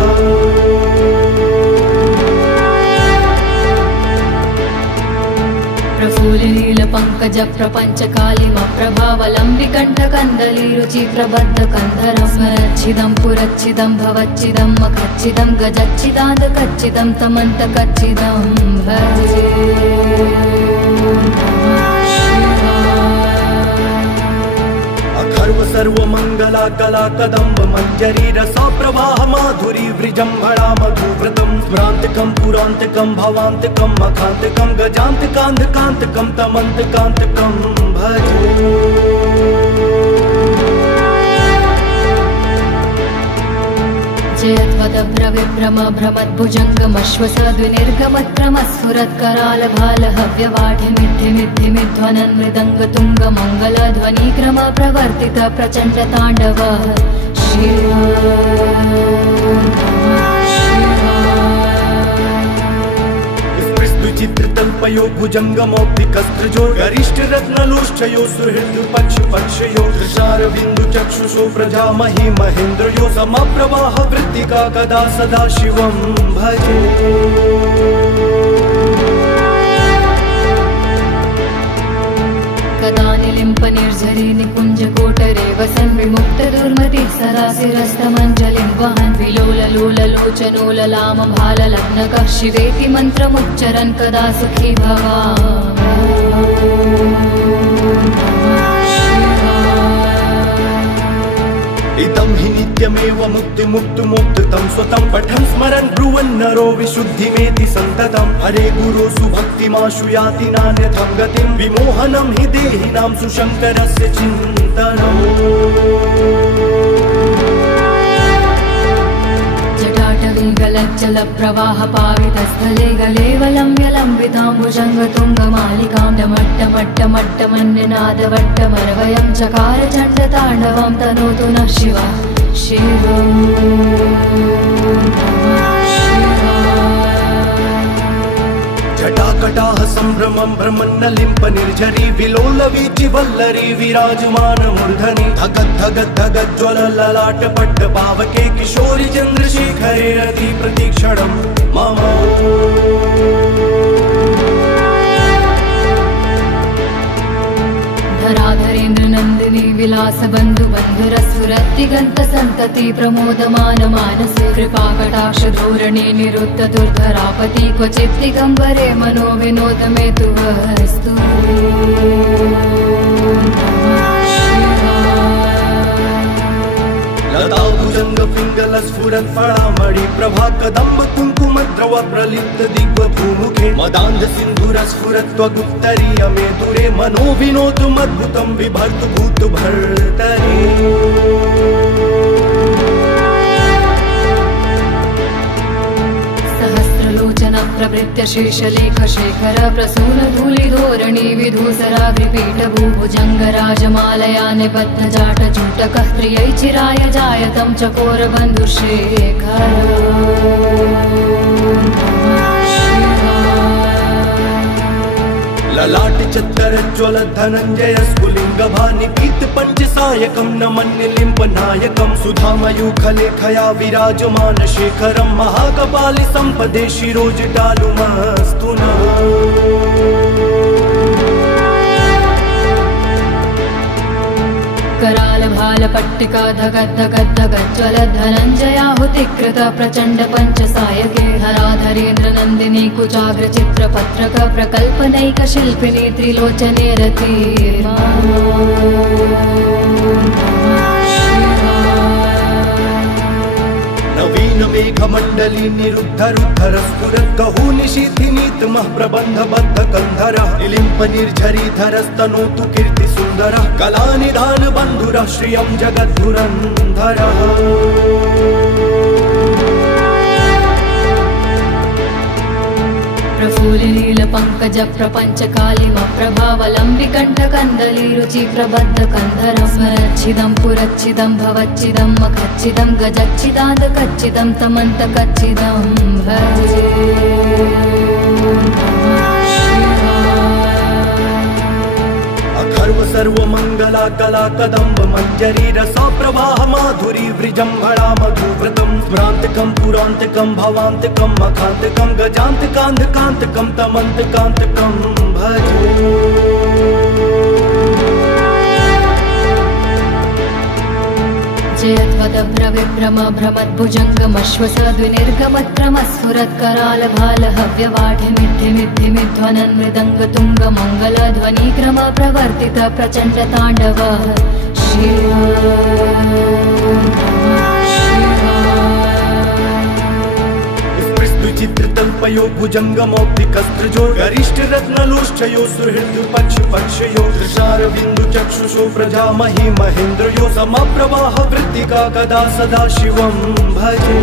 प्रफुल्लिनीलपङ्कजप्रपञ्चकालिमप्रभावलम्बिकण्ठकन्दलीरुचि प्रबद्धकन्धरं स्मरच्छिदं पुरच्छिदं भवच्छिदं मखच्छिदं गजच्छिदान्तकच्छिदं तमन्तकच्छिदं भजे अखर्व सर्वमङ्गला कला कदम्ब मञ्जरी रसा प्रवाह माधुरी वृजम्भणा मधुव्रतं स्मरान्तकं पुरान्तकं भवान्तकं मखान्तकं गजान्तकान्धकान्तकं तमन्तकान्तकं भजे जयत्वदभ्रविभ्रमभ्रमद्भुजङ्गमश्वसद्विनिर्गमत्क्रमस्फुरत्करालभालहव्यवाढिमिद्धिमिद्धिमिध्वनन् मृदङ्गतुङ्गमङ्गलध्वनिक्रम प्रवर्तित प्रचण्डताण्डवः चित्रतल्पयो भुजङ्गमौक्तिकस्त्रजो गरिष्ठरत्नलोष्ठयो सुहृद्पक्षपक्षयो दृशारविन्दुचक्षुषो प्रजामहि महेन्द्रयो समप्रवाह वृत्तिका कदा सदा शिवं भजे कदा निलिम्प निर्झरी निकुञ्जकोटरे वसन् विमुक्तदुर्मतिः सदा शिरस्तमञ्जलिं वहन् विलोललोललोचनोललामभाललग्नकः शिवेति मन्त्रमुच्चरन् कदा सुखी भवा इदं हि नित्यमेव मुक्तिमुक्तुमुक्तं स्वतं पठन् स्मरन् ब्रुवन् नरो विशुद्धिमेति सन्ततं हरे गुरुसु भक्तिमाशु याति नान्यथं गतिं विमोहनं हि देहिनां सुशङ्करस्य चिन्तनम् जटाटवीग जटाटवीगलज्जलप्रवाहपावितस्थले गलेवलं व्यलम्ब्यलम्बिताम्बुजङ्गतुङ्गमालिकां डमट्टमट्टमट्टमन्यनादवट्टमरवयं चकार चण्डताण्डवं तनोतु नः शिवः शिवं जटाकटाह सम्भ्रमं भ्रमन्नलिम्प निर्झरी विलोलवीचि वल्लरी विराजमान मूर्धनि धगत् धगत् धगत् ज्वल ललाट पट्ट पावके किशोरि चन्द्रशेखरे रति प्रतीक्षणं मम धराधरेन्द्र नन्दिनी विलास बन्धु बन्धुरस्फुरत्तिगन्त सन्तति प्रमोदमान मानसे कृपाकटाक्ष धोरणे निरुद्ध दुर्धरापति क्वचित् दिगम्बरे मनो विनोद मे तु वस्तु लताभुजङ्ग पिङ्गल स्फुरत् फलामणि प्रभा कदम्ब कुङ्कुमद्रव प्रलिप्त दिग्वधूमुखे मदान्ध सिन्धुर स्फुरत् त्वगुत्तरीय मे दूरे मनो विनोदमद्भुतं बिभर्तु भूत भर्तरि सहस्रलोचन प्रभृत्य शेषलेख शेखर प्रसून धूलिधोरणी विधूसराग्रिपीठ भूभुजङ्गराजमालया निबद्ध जाट जूटकः त्रियै चिराय जायतं चकोर बन्धुशेखर ललाट चत्तर ज्वल धनञ्जय स्फुलिङ्ग भानि पीत पञ्चसायकं नमन्यलिम्ब नायकं सुधामयूखलेखया विराजमान शेखरं महाकपालि सम्पदे शिरोजटालुमस्तु नः कराल भाल पट्टिका धगद् धगद् धगद् ज्वल धनञ्जयाहुतिकृत प्रचण्ड पञ्चसायके हराधरेन्द्र नन्दिनी कुचाग्र चित्रपत्रक प्रकल्पनैक शिल्पिनी त्रिलोचने रति नवीन मेघमण्डली निरुद्ध रुद्धर स्फुरत् कहू निशीथिनीतमः प्रबन्ध बद्ध कन्धरः निलिम्प निर्झरीधरस्तनोतु कीर्ति सुन्दरः कलानिधान बन्धुरः श्रियं जगद्धुरन्धरः प्रफुल्लिनील पङ्कज प्रपञ्च कालिम प्रभावलम्बिकण्ठ कन्दली रुचि प्रबद्ध कन्धरं स्मरच्छिदं पुरच्छिदं भवच्छिदं मखच्छिदं गजच्छिदान्त कच्चिदं तमन्त कच्चिदं भजे अखर्व सर्वमङ्गला कला कदम्ब मञ्जरी रसा प्रवाह माधुरी वृजम्भणा मधुव्रतं स्मरान्तकं पुरान्तकं भवान्तकं मखान्तकं गजान्तकान्धकान्तकं तमन्तकान्तकं भजे जयत्वदभ्रविभ्रम भ्रमद्भुजङ्गमश्वसद्विनिर्गमत्क्रमस्फुरत्कराल भाल हव्यवाढिमिद्धिमिद्धिमिध्वनन् मृदङ्गतुङ्गमङ्गलध्वनिक्रम प्रवर्तित प्रचण्ड ताण्डव चित्रतल्पयो भुजङ्गमौक्तिकस्त्रजो गरिष्ठ रत्नलोष्ठयो सुहृद पक्ष पक्षयो दृशारविन्दु चक्षुषो प्रजामहि महेन्द्रयो समप्रवाह वृत्तिका कदा सदा शिवं भजे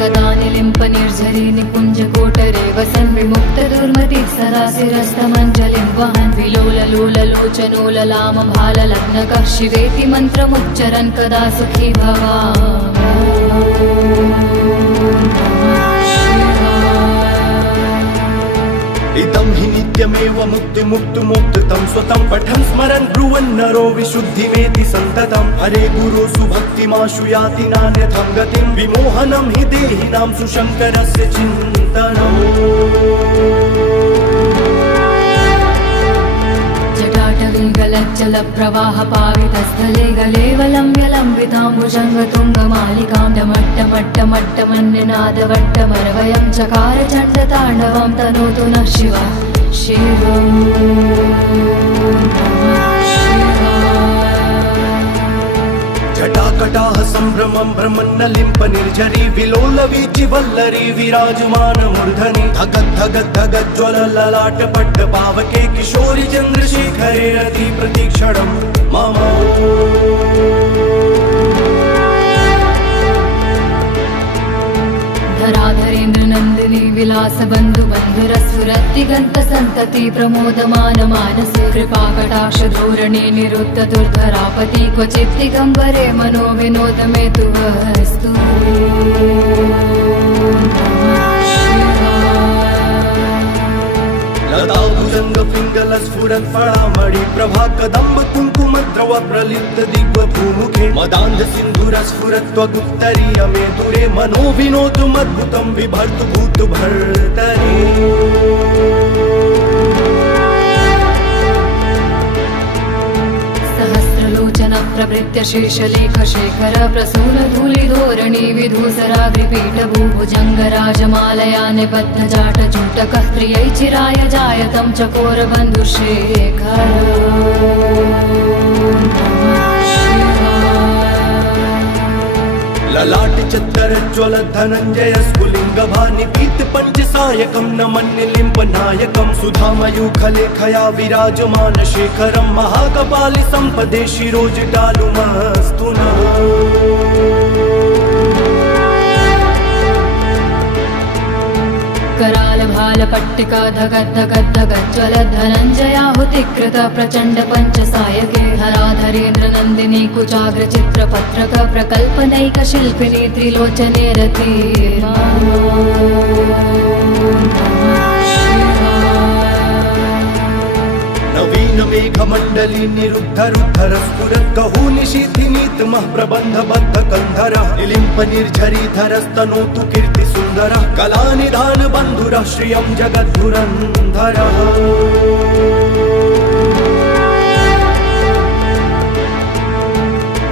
कदा निलिम्प निर्झरी निकुञ्ज कोटरे वसन् विमुक्त दुर्मतिः सदा शिरस्तमञ्जलिं वहन् विलोललोललोचनोललाम भाललग्नकः शिवेति मन्त्रमुच्चरन् कदा सुखी इदं हि नित्यमेव मुक्तिमुक्तुमुक्तं स्वतं पठन् स्मरन् ब्रुवन् नरो विशुद्धिमेति सन्ततं हरे गुरु सुभक्तिमाशु याति नान्यथं गतिं विमोहनं हि देहिनां सुशङ्करस्य चिन्तनम् जटाटवीगलज्जलप्रवाहपावितस्थले गलेवलं व्यलम्बिताम्बुजङ्गतुङ्गमालिकां डमट्टमट्टमट्टमन्यनादवट्टमरवयं चकार चण्डताण्डवं तनोतु नः शिवः शिवं जटाकटाह सम्भ्रमं भ्रमन्नलिम्प निर्झरी विलोलवीचि वल्लरी विराजमान मूर्धनि धगत् धगत् धगत् ज्वल ललाट पट्ट पावके किशोरि चन्द्रशेखरे रति प्रतीक्षणं मम धराधरेन्द्र नन्दिनी विलास बन्धु बन्धुरस्फुरद्दिगन्त सन्तति प्रमोदमान मानसे कृपाकटाक्ष धोरणे निरुद्ध दुर्धरापति क्वचित् दिगम्बरे मनो विनोद मे तु वस्तु लताभुजंग पिंगल स्फुरत् फळामणि प्रभा कदम्ब कुङ्कुम द्रव प्रलिप्त दिग्व भूमुखे मदान्ध सिन्धुर स्फुरत् त्वगुत्तरीय मे दुरे मनो विनोदमद्भुतं बिभर्तु भूत भर्तरि सहस्रलोचन प्रभृत्य शेषलेख शेखर प्रसून धूलिधोरणी विधूसराग्रिपीठ भूभुजङ्ग राजमालया निबद्ध जाट जूटकः प्रियै चिराय जायतं चकोर बन्धुशेखर ललाट चत्तर ज्वल धनञ्जय स्फुलिङ्ग भानि पीत पञ्चसायकं न मन्यलिम्ब नायकं सुधामयूखलेखया विराजमान शेखरं महाकपालि सम्पदे शिरोजटालुमस्तु नः कराल भाल पट्टिका धगद्धगद्धगज्ज्वल धनञ्जयाहुतिकृत प्रचण्ड पञ्चसायके हराधरेन्द्र नन्दिनी कुचाग्र चित्रपत्रक प्रकल्पनैक शिल्पिनी त्रिलोचने रति नवीन मेघमण्डली निरुद्ध रुद्धर स्फुरत् कहू निशीथिनीतमः प्रबन्ध बद्ध कन्धरः निलिम्प निर्झरीधरस्तनोतु कीर्ति सुन्दरः कलानिधान बन्धुरः श्रियं जगद्धुरन्धरः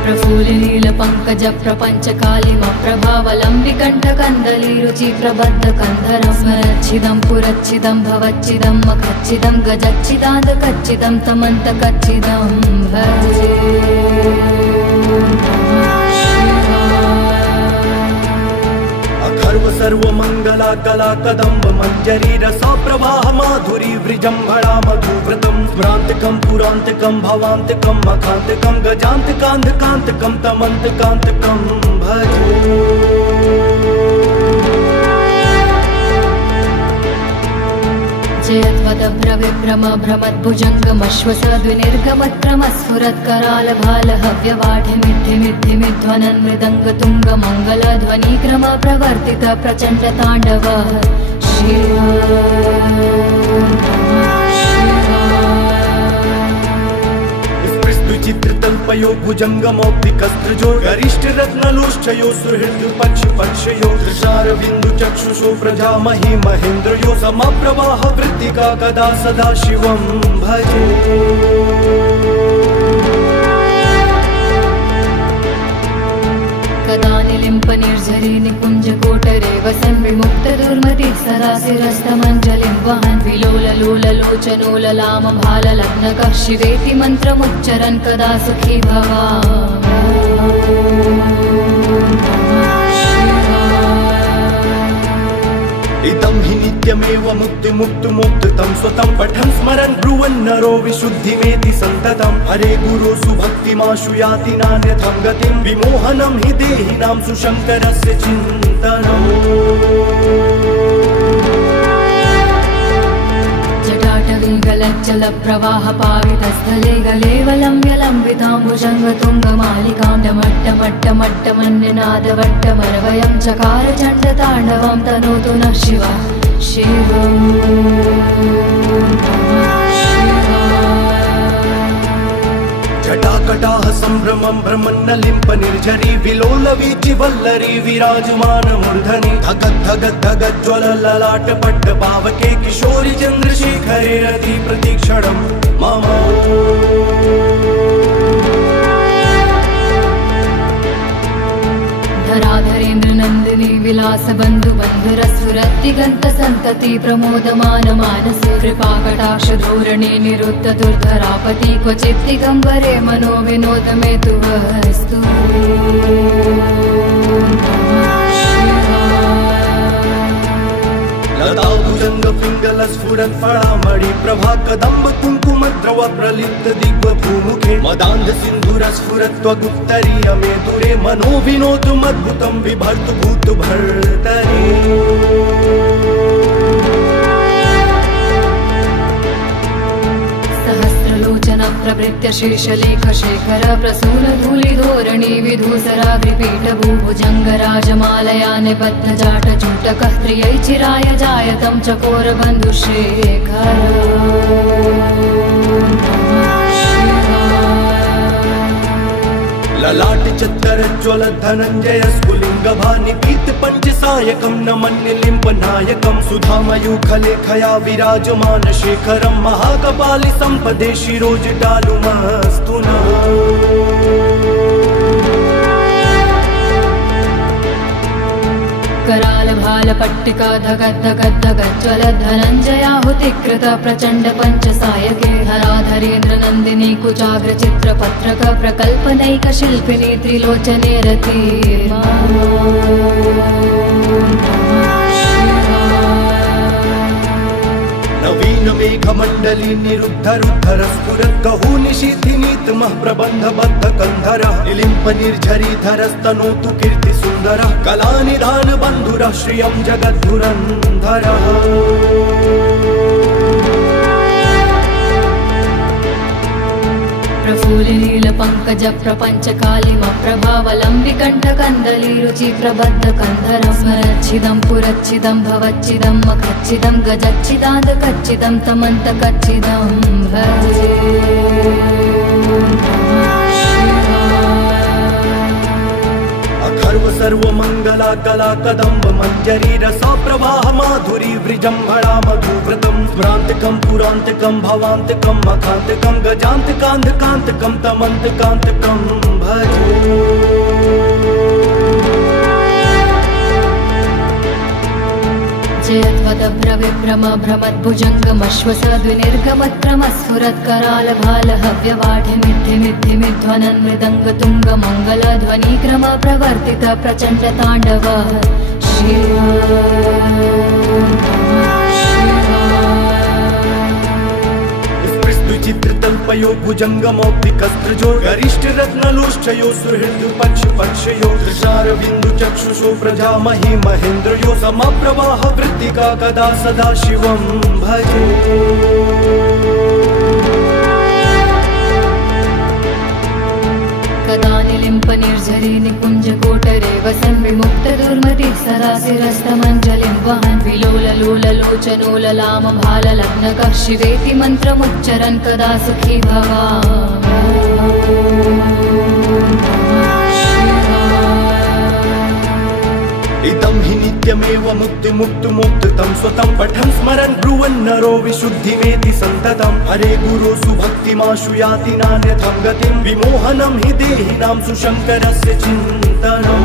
प्रफुल्लील पंकज प्रपंच कालिम प्रभावलंबिकंठ कंदली रुचि प्रबद्ध कंधरं स्मरच्छिदं पुरच्छिदं भवच्छिदं मखच्छिदं गजच्छिदान्त कच्चिदं तमन्त कच्चिदं भजे अखर्व सर्वमङ्गला कला कदम्ब मञ्जरी रसा प्रवाह माधुरी वृजम्भणा मधुव्रतं स्मरान्तकं पुरान्तकं भवान्तकं मखान्तकं गजान्तकान्धकान्तकं तमन्तकान्तकं भजे जयत्वदभ्रविभ्रम भ्रमद्भुजङ्गमश्वसद्विनिर्गमत्क्रमस्फुरत्कराल भाल हव्यवाढिमिद्धिमिद्धिमिध्वनन् मृदङ्ग तुङ्ग मङ्गलध्वनिक्रम प्रवर्तित प्रचण्ड ताण्डव चित्रतल्पयो भुजङ्गमौक्तिकस्त्रजो गरिष्ठ रत्नलोष्ठयो सुहृद पक्षयो दृशारविन्दु चक्षुषो प्रजामहि महेन्द्रयो समप्रवाह वृत्तिका कदा सदा शिवं भजे कदा निलिम्प निर्झरी निकुञ्ज कोटरे वसन् विमुक्त दुर्मति सदा शिरस्तमञ्जलिं वहन् विलोललोललोचनोललाम भाललग्नकः शिवेति मन्त्रमुच्चरन् कदा सुखी इदं हि नित्यमेव मुक्तिमुक्तुमुक्तं स्वतं पठन् स्मरन् ब्रुवन् नरो विशुद्धिमेति सन्ततं हरे गुरुसु भक्तिमाशु याति नान्यथं गतिं विमोहनं हि देहिनां सुशङ्करस्य चिन्तनम् जटाटवीगलज्जल प्रवाह पावितस्थले गलेवलं व्यलम्बिताम्बुजङ्गतुङ्गमालिकां डमट्टमट्टमट्टमन्यनादवट्टमरवयं चकार चण्डताण्डवं तनोतु नः शिवः शिवम् जटाकटाह सम्भ्रमं भ्रमन्नलिम्प निर्झरी विलोलवीचि वल्लरी विराजमान मूर्धनि धगद्धगद्धगज्ज्वल ललाट पट्ट पावके किशोरि चन्द्रशेखरे रति प्रतीक्षणं मम धराधरेन्द्र नन्दिनी विलास बन्धु बन्धुरस्फुरद्दिगन्त सन्तति प्रमोदमान मानसे कृपाकटाक्ष धोरणे निरुद्ध दुर्धरापति क्वचित् दिगम्बरे मनो विनोद मे तु वस्तु लताभुजङ्ग पिङ्गल स्फुरत् फळामणि प्रभा कदम्ब कुङ्कुमद्रव प्रलिप्त दिग्भूमुखे मदान्ध सिन्धुरस्फुरत् त्वगुत्तरीय मे दूरे मनो विनोदुमद्भुतं बिभर्तु भूत भर्तरि सहस्रलोचन प्रभृत्य शीर्षलेख शेखर प्रसून धूलिधोरणी विधूसराग्रिपीठ भूभुजङ्ग राजमालया निबध्न जाट चूटकः त्रियै चिराय जायतं चकोर बन्धुशेखर ललाट चत्तर ज्वल धनञ्जय स्फुलिङ्ग भानिपीत पञ्चसायकं न मन्यलिम्ब नायकं सुधामयूखलेखया विराजमान शेखरं महाकपालि सम्पदे शिरोजटालुमस्तु नः कराल भाल पट्टिका धगद्धगद्धगज्ज्वल धनञ्जयाहुतिकृत प्रचण्ड पञ्चसायके धराधरेन्द्र नन्दिनी कुचाग्र चित्रपत्रक प्रकल्पनैक शिल्पिनी त्रिलोचने रति नवीन मेघमण्डली निरुद्ध रुद्धर स्फुरत् कहू निशीथिनीतमः प्रबन्ध बद्ध कन्धरः निलिम्प निर्झरीधरस्तनोतु कीर्ति सुन्दरः कलानिधान बन्धुरः श्रियं जगद्धुरन्धरः प्रफुल्लिनील पङ्कज प्रपञ्च कालिम प्रभावलम्बि कण्ठकन्दली रुचि प्रबद्ध कन्धरं स्मरच्छिदं पुरच्छिदं भवच्छिदं मखच्छिदं गजच्छिदान्त कच्चिदं तमन्त कच्चिदं भजे अखर्व सर्वमङ्गला कला कदम्ब मञ्जरी रसा प्रवाह माधुरी वृजम्भणा मधुव्रतं स्मरान्तकं पुरान्तकं भवान्तकं मखान्तकं गजान्तकान्धकान्तकं तमन्तकान्तकं भजे जयध्वदभ्रविभ्रम भ्रमद्भुजङ्गमश्वसद्विनिर्गमत्क्रमस्फुरत्कराल भाल हव्यवाढिमिद्धिमिद्धिमिध्वनन् मृदङ्ग तुङ्ग मङ्गलध्वनिक्रम प्रवर्तित प्रचण्ड ताण्डव चित्रतल्पयो भुजङ्गमौक्तिकस्त्रजो गरिष्ठरत्नलोष्ठयो सुहृद्पक्षपक्षयो दृशारविन्दु चक्षुषो प्रजामहि महेन्द्रयो समप्रवाह वृत्तिका कदा सदा शिवं भजे कदा निलिम्प निर्झरी निकुञ्ज कोटरे वसन् विमुक्त दुर्मतिः सदाशिरस्तमञ्जलिं वहन् विलोललोललोचनोललाम भाललग्नकः शिवेति मन्त्रमुच्चरन् कदा सुखी इदं हि नित्यमेव मुक्तिमुक्तुमुक्तं स्वतं पठन् स्मरन् ब्रुवन् नरो विशुद्धिमेति सन्ततं हरे गुरो सुभक्तिमाशु याति नान्यथं गतिं विमोहनं हि देहिनां सुशङ्करस्य चिन्तनम्